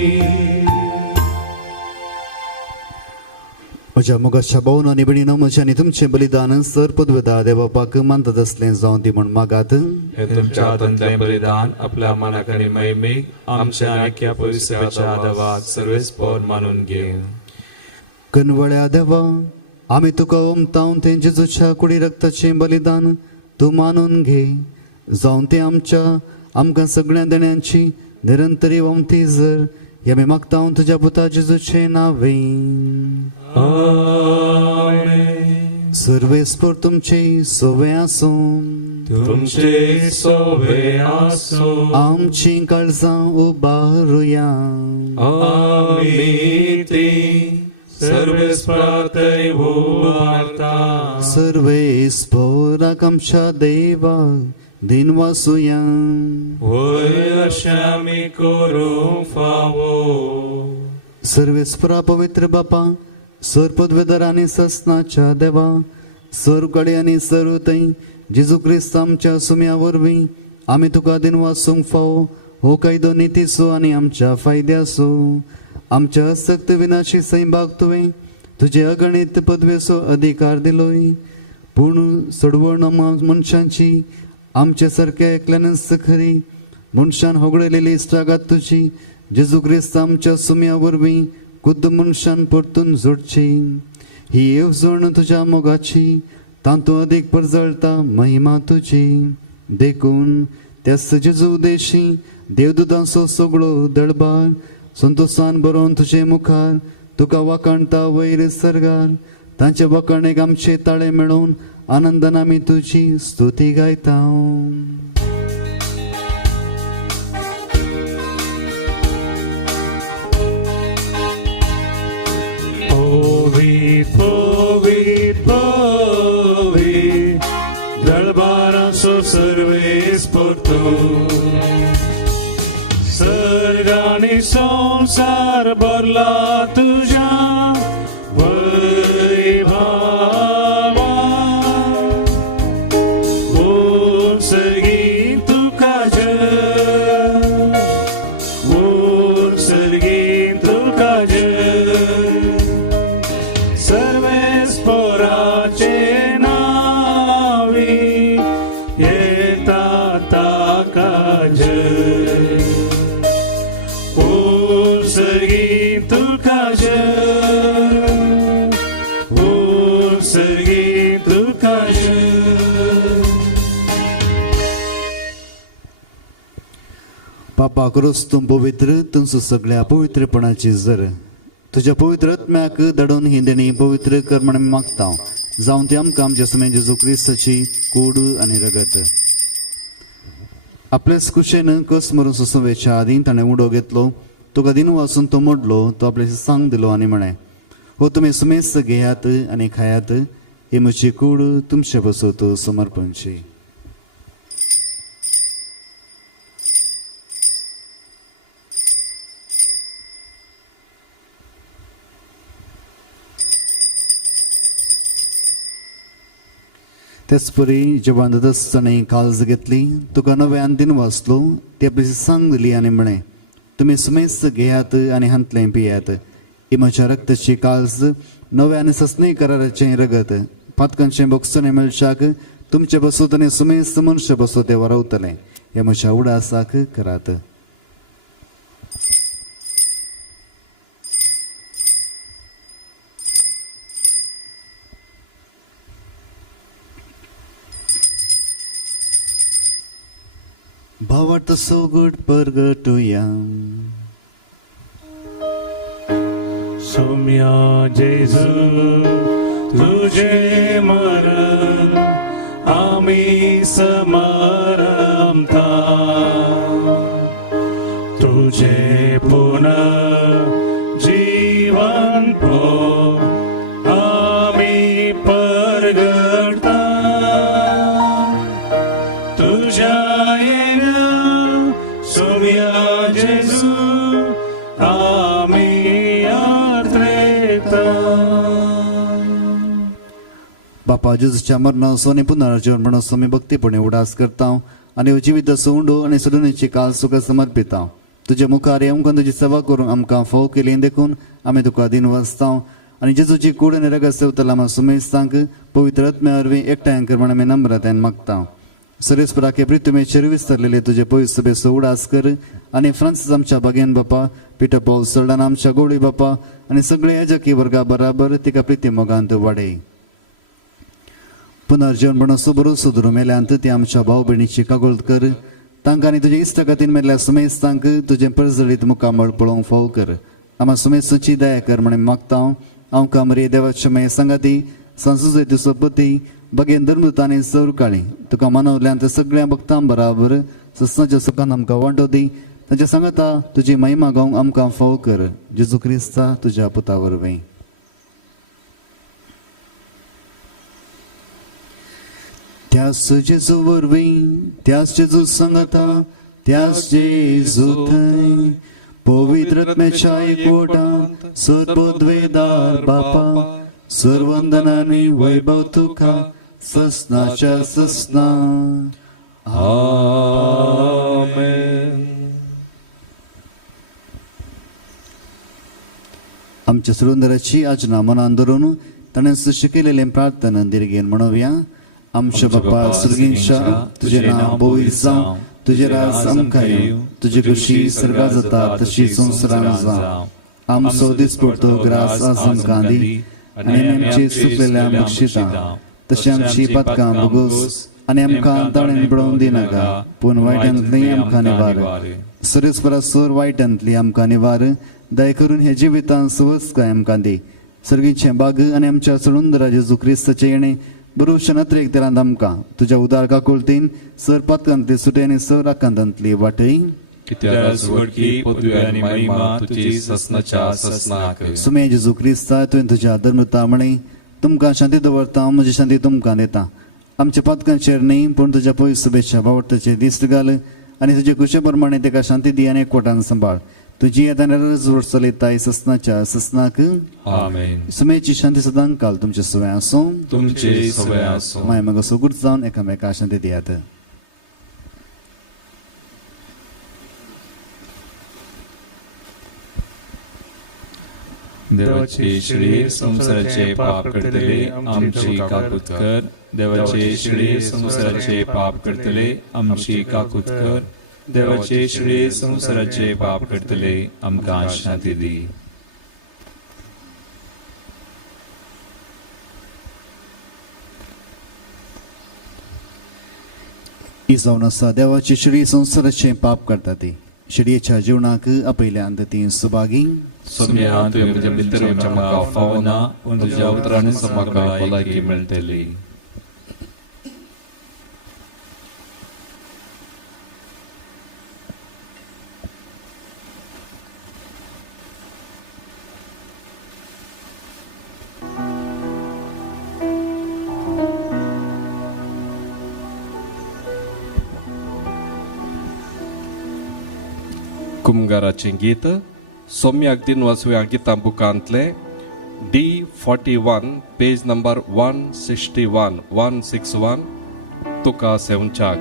म्हज्या मोगाच्या भाऊन आनी भयणीनो म्हजें आनी तुमचें बलिदान सर पदवेदार देवापाक मानतात असलें जावं ती म्हण मागात. हे तुमच्या हातांतलें बलिदान आपल्या मनाक आनी महिमेक आमच्या आख्या पवित्रच्या देवाक सर्वेस्पर मानून घे. कनवळ्या देवा आमी तुका ओमतावन तें जेजूच्या कुडी रक्ताचें बलिदान तूं मानून घे. जावं तें आमकां सगळ्या देण्यांची निरंतरी वमती जर हे आमी मागता तुज्या पुता जेजूचे नांवें. आमेन. सर्वेस्पर तुमचे सोवे आसूं. तुमचे सोवे आसूं. आमची काळजां उबारुया. आमी ती सर्वेस्परातय भूवार्ता सर्वेस्पराक आमच्या देवा दिन वासुया वय अशें आमी करूंक फावो सर्वेस्परा पवित्र बापा सर पदवेदार आनी ससनाच्या देवा सर्वकडे आनी सर्व थंय जेजू क्रिस्त आमच्या सुम्या वरवीं आमी तुका दिन वासूंक फावो हो कायदो नितीचो आनी आमच्या फायद्याचो आमच्या सक्त विनाशी सैबाग तुवें तुजे अगणित पदवेचो अधिकार दिलोय पूण सडवण मनशांची आमच्या सारक्या एकल्यानच खरी मनशान होगडलेली इश्टागात तुजी जेजू क्रिस्त आमच्या सुम्या वरवीं खुद्द मनशान परतून जोडची ही येवजण तुज्या मोगाची तांतू अदीक परजळटा महिमा तुजी देखून त्याच जेजू उदेशी देवदूतांचो सगळो दळबार संतोषान बरोवन तुजे मुखार तुका वाकणटा वयर सरगार तांचे वाकणेक आमचे ताळे मेळोवन आनंदान आमी तुजी स्तुती गायता Povit, povit, povit, दळबाराचो सर्वेस परतो सर्गानी संसार भरला तुझ्या वैभवा बोल सर्गी तुका जय बोल सर्गी तुका जय सर्वेस्पराचे नावी येता ताका जय ओ सर्गी तुका जय ओ सर्गी तुका जय पापा करोस तूं पवित्र तुमचो सगळ्या पवित्रपणाची जर तुझ्या पवित्र आत्म्याक दडोवन ही देणी पवित्र कर म्हणून मागता जावन ती आमकां आमच्या समय जेजू क्रिस्ताची कूड आनी रगत आपलेच कुशेन कस मरून सुसवेच्या आदीं ताणें उडो घेतलो तुका दिन वाचून तो मोडलो तो आपले सांग दिलो आनी म्हणे हो तुमी सुमेस्त घेयात आनी खायात ही म्हजी कूड तुमचे बसत समर्पणची तेच परी जेव्हा दसताणे काळज घेतली तुका नव्यान दिन वाचलो ती आपली सांग दिली आनी म्हणे तुमी सुमेस्त घेयात आनी हांतलें पियात ही म्हज्या रक्ताची काळज नव्या आनी ससनी कराराचें रगत पातकांचें बोगसणे मेळशाक तुमचे बसत आनी सुमेस्त मनशां बसत ते वरवतले हे म्हज्या उडासाक करात भावार्थ सोगुड परगटुया सौम्या जेजू तुझे मरण आम्ही समरमता तुझे पुनः जीवन पो आम्ही परगटता तुझ्या सौम्या जेजू आम्ही यात्रेता बापा जेजूच्या मरणाचो आनी पुनर्जीवन म्हणून आमी भक्तीपणे उडास करता आनी जिविताचो उंडो आनी सडणीची काल सुख समर्पिता तुजे मुखार आमकां तुजी सेवा करूंक आमकां फोव केली देखून आमी तुका दिन वाचता आनी जेजूची कूड आनी रगत सेवतला आमी सुमेस्तांक पवित्र आत्म्या वरवीं एकठांय कर म्हण आमी नम्रतायेन मागता सर्वेस्पराके प्रितुमेचेर विस्तारलेले तुजे पवित्र सभेचो उडास कर आनी फ्रांसीस आमच्या बागेन बापा पिटर पॉल सरडान आमच्या गोळी बापा आनी सगळे याजकी वर्गा बराबर तिका प्रिती मोगांत वाडय पुनर्जीवन म्हणून बरो सुदरू मेल्यांत ती आमच्या भाव भयणीची कागोळद कर तांकां आनी तुजे इश्टगातीन मेल्ल्या सुमेस्तांक तुजें परजळीत मुखामळ पळोवंक फाव कर आम्हा सुमेस्ताची दया कर म्हणून मागता हांव मरे देवाचे मये संगाती संस्कृती सोपती बगेन धर्मतांनी सौर काळी तुका मनवल्यांत सगळ्या भक्तां बराबर ससनाच्या सुखान आमकां वांटो दी ताच्या सांगता तुजी महिमा गावंक आमकां फावो कर जेजू क्रिस्ता तुज्या पुता वरवीं. त्याच जेजू वरवीं त्याच जेजू सांगता त्याच जेजू थंय पवित्र आत्म्याच्या एकवटांत सर्वोद्वेदार बापा सर्वंदनांनी वैभव तुका ससनाच्या ससना. आमेन. आमच्या सुंदराची आजना मनान धरून ताणें सृश्टी केलेलें प्रार्थना दिर्गेन म्हणोवया. आमच्या बाप्पा सुर्गींच्या तुझे नांव पवित्र जावं, तुझे राज आमकां येवं, तुजी खुशी सर्गा जाता तशी संवसारांत जावं. आमचो दिसपडतो ग्रास आज आमकां दी आनी आमची सुकलेल्या बक्षिसां तशी आमची पातकां भोगोस आनी आमकां ताणें पडोवन दिनाका पूण वायटांतली आमकां निवार. सरीसपरासोर वायटांतली आमकां निवार. दय करून हे जिवितांत सवस्काय आमकां दी. सर्गीचे बाग आनी आमच्या सुंदरा जेजू क्रिस्ताचे येणे बरोवच्या नत्रेक तेरांत आमकां तुज्या उदार काकुळतीन सर पातकांतली सुटे आनी सर आकांतांतली वाटय. कित्याक सुवडकी पदवी आनी महिमा तुजी ससनाच्या ससनाक. सुमे जेजू क्रिस्ता तुवें तुज्या धर्मता म्हणे तुमकां शांती दवरता म्हजी शांती तुमकां दिता. आमच्या पातकांचेर न्ही पूण तुज्या पयस शुभेच्छा वावडताचे दीस घाल आनी तुजे कुशे प्रमाणे ताका शांती दी आनी एकवटान सांबाळ. तुजी येताना रजवड चलयताय ससनाच्या ससनाक. आमेन. सुमेची शांती सदां काल तुमचे सवय आसूं. तुमचे सवय आसूं. माय मग सुगूट जावन एकामेका शांती दियात. देवाचे श्री संसाराचे पाप करतले आमची काकूत कर. देवाचे श्री संसाराचे पाप करतले आमची काकूत कर. देवाचे श्री संसाराचे पाप करतले आमकां शांती दी. ही जावन आसा देवाची श्री संसाराचे पाप करता ती शिडयेच्या जिवनाक आपयल्यांत ती सुभागी. सोम्या तुवें म्हज्या भितर म्हाका फावना पूण तुज्या उतरांनी म्हाका भलायकी मेळटली. कुमगाराचें गीत सोम्याक दिन वाचूया गितां बुकांतले D41 पेज नंबर 161 तुका सेवंचाक.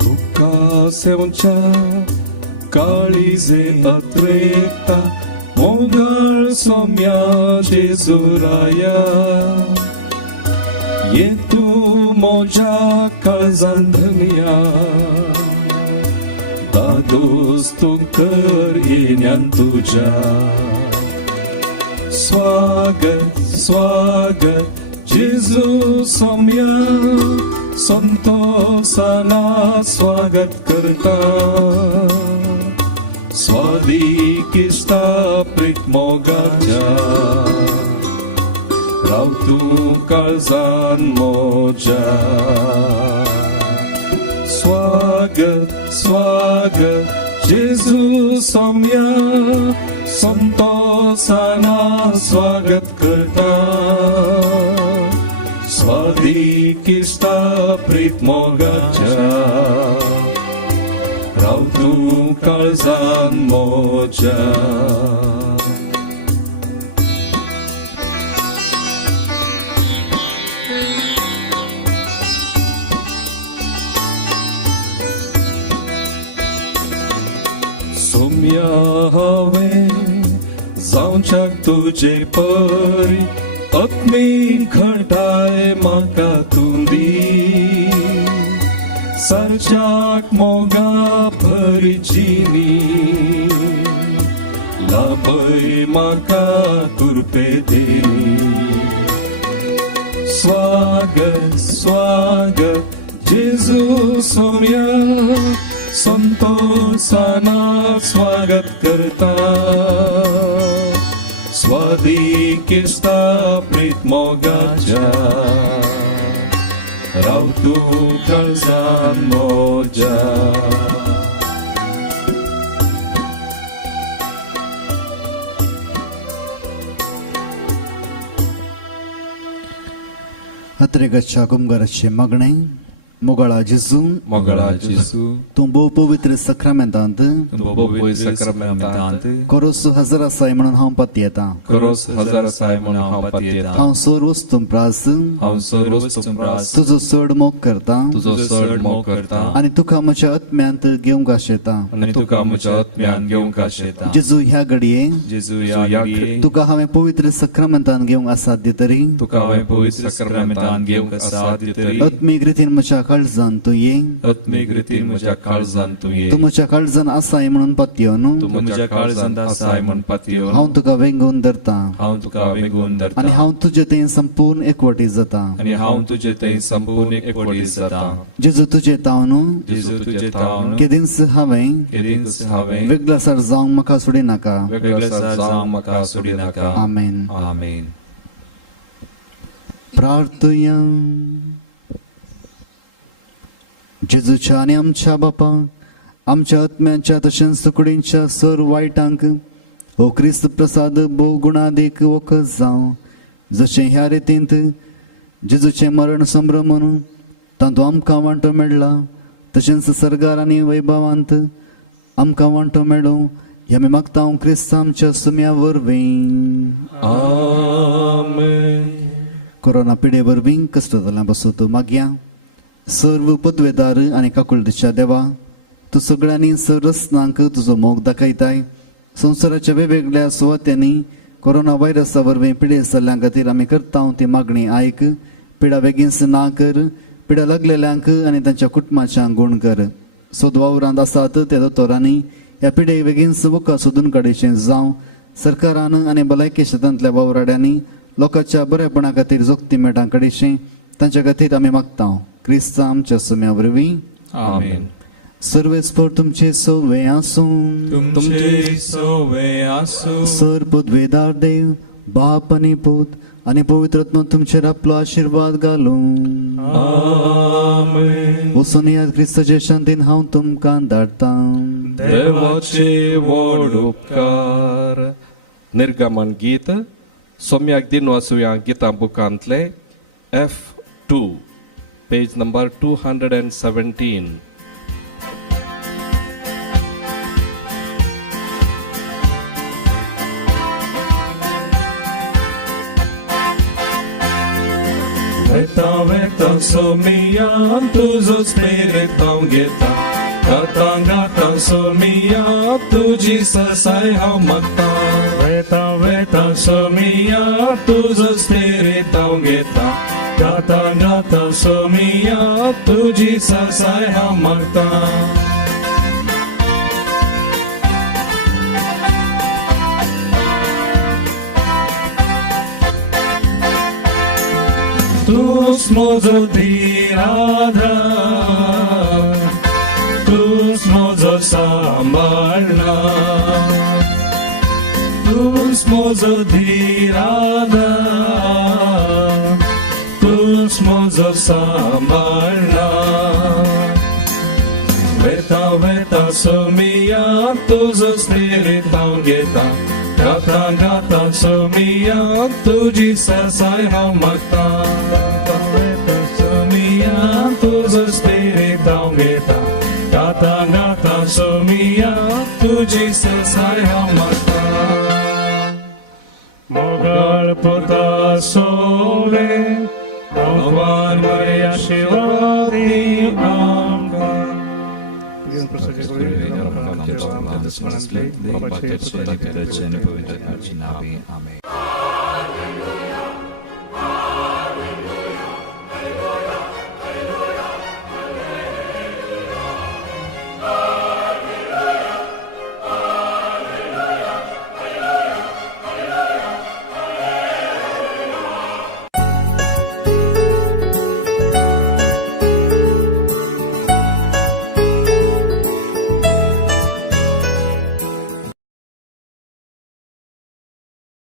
तुका सेवंचाक काळीजे अत्रेता मोगाळ सोम्या जेजुराया. ये तू मोज्या काळजांत धनिया दादोस तूं कर येण्यान तुज्या. स्वागत स्वागत जेजू सोम्या संतोषाना स्वागत करता. स्वादिकिस्ता प्रीत मोगाच्या राव तूं काळजान मोज्या. स्वागत स्वागत जेजू सोम्या संतोषाना स्वागत करता. स्वादिकिस्ता प्रीत मोगाच्या राव तूं काळजान मोज्या. सोम्या हांवें जावच्याक तुजे परी आत्मीक घटाय म्हाका तूं दी. सारच्याक मोगा भरिचिनी लाभय म्हाका कुरपे देनी. स्वागत स्वागत जेजू सोम्या संतोषानं स्वागत करता स्वादिकिस्ता प्रीत मोगाच्या रावतू काळजान मोजा हत्रेगच्चा कुमगाराचे मागणे मोगळा जेजू तूं भोव पवित्र सक्रमेंतांत कोरोस हजर आसाय म्हणून हांव पाती येता हांव सोर वस्तूं प्रास तुजो चड मोग करता आनी तुका म्हज्या आत्म्यांत घेवंक आशेता जेजू ह्या घडये तुका हांवें पवित्र सक्रमेंतान घेवंक आसाद्य तरी आत्मीक रितीन म्हज्या काळजान तूं ये तूं म्हज्या काळजान आसाय म्हणून पातयो न्हू हांव तुका वेंगून धरता आनी हांव तुजे थंय संपूर्ण एकवटी जाता जेजू तुजे ताव न्हू केदींच हांवें वेगळासार जावंक म्हाका सोडी नाका आमेन प्रार्थया जेजूच्या आनी आमच्या बापा आमच्या आत्म्याच्या तशेंच सुकडींच्या सर वायटांक हो क्रिस्त प्रसाद भोव गुणादीक वखद जावं जशें ह्या रितींत जेजूचें मरण संभ्रमन तातूंत आमकां वांटो मेळ्ळा तशेंच सर्गार आनी वैभवांत आमकां वांटो मेळो हें आमी मागता क्रिस्त आमच्या सुम्या वरवीं कोरोना पिडे वरवीं कश्ट जाल्ल्या पासून तूं मागया सर्व पदवेदार आनी काकुळदेच्या देवा तूं सगळ्यांनी सरस्नांक तुजो मोग दाखयताय संवसाराच्या वेगवेगळ्या सुवात्यांनी कोरोना व्हायरसा वरवीं पिडे जाल्ल्या खातीर आमी करता ती मागणी आयक पिडा बेगीनच ना कर पिडा लागलेल्यांक आनी तांच्या कुटुंबाच्यांक गूण कर सोदवावरांत आसात त्या दोतोरांनी ह्या पिडे बेगीनच वखद सोदून काडचें जावं सरकारान आनी भलायकी क्षेत्रांतल्या वावराड्यांनी लोकांच्या बरेपणा खातीर जोगती मेळटा काडचें तांच्या खातीर आमी मागता क्रिस्त आमच्या सुम्या वरवीं आमेन सर्वेस्पर तुमचे सोवे आसूं सर पदवेदार देव बाप आनी पूत आनी पवित्र आत्मा तुमचेर आपलो आशिर्वाद घालूं वचून ह्या क्रिस्ताचे शांतीन हांव तुमकां धाडटा देवाचे व्हड उपकार निर्गमन गीत सोम्याक दिन वाचुया गितां बुकांतले F2 page number 217 Veta somia tuzo spirit haum geta Gata somia tuji sasai haum magta Veta somia tuzo spirit haum geta Gata somia tuji sasai haum magta Tus mozo dirada Tus mozo sambalna Tus mozo dirada Tus mozo sambalna Veta somia Tuzo spirit augeta Gata somia tuji sasai haum magta Gata somia tuzo spirit augeta Gata somia tuji sasai haum magta Mogal puta sole Bhagwan Maria Shivadi Amkan Spune, Domnul, Doamne, Doamne, Doamne, Doamne, Doamne, Doamne, Doamne, Doamne, Doamne, Doamne, Doamne,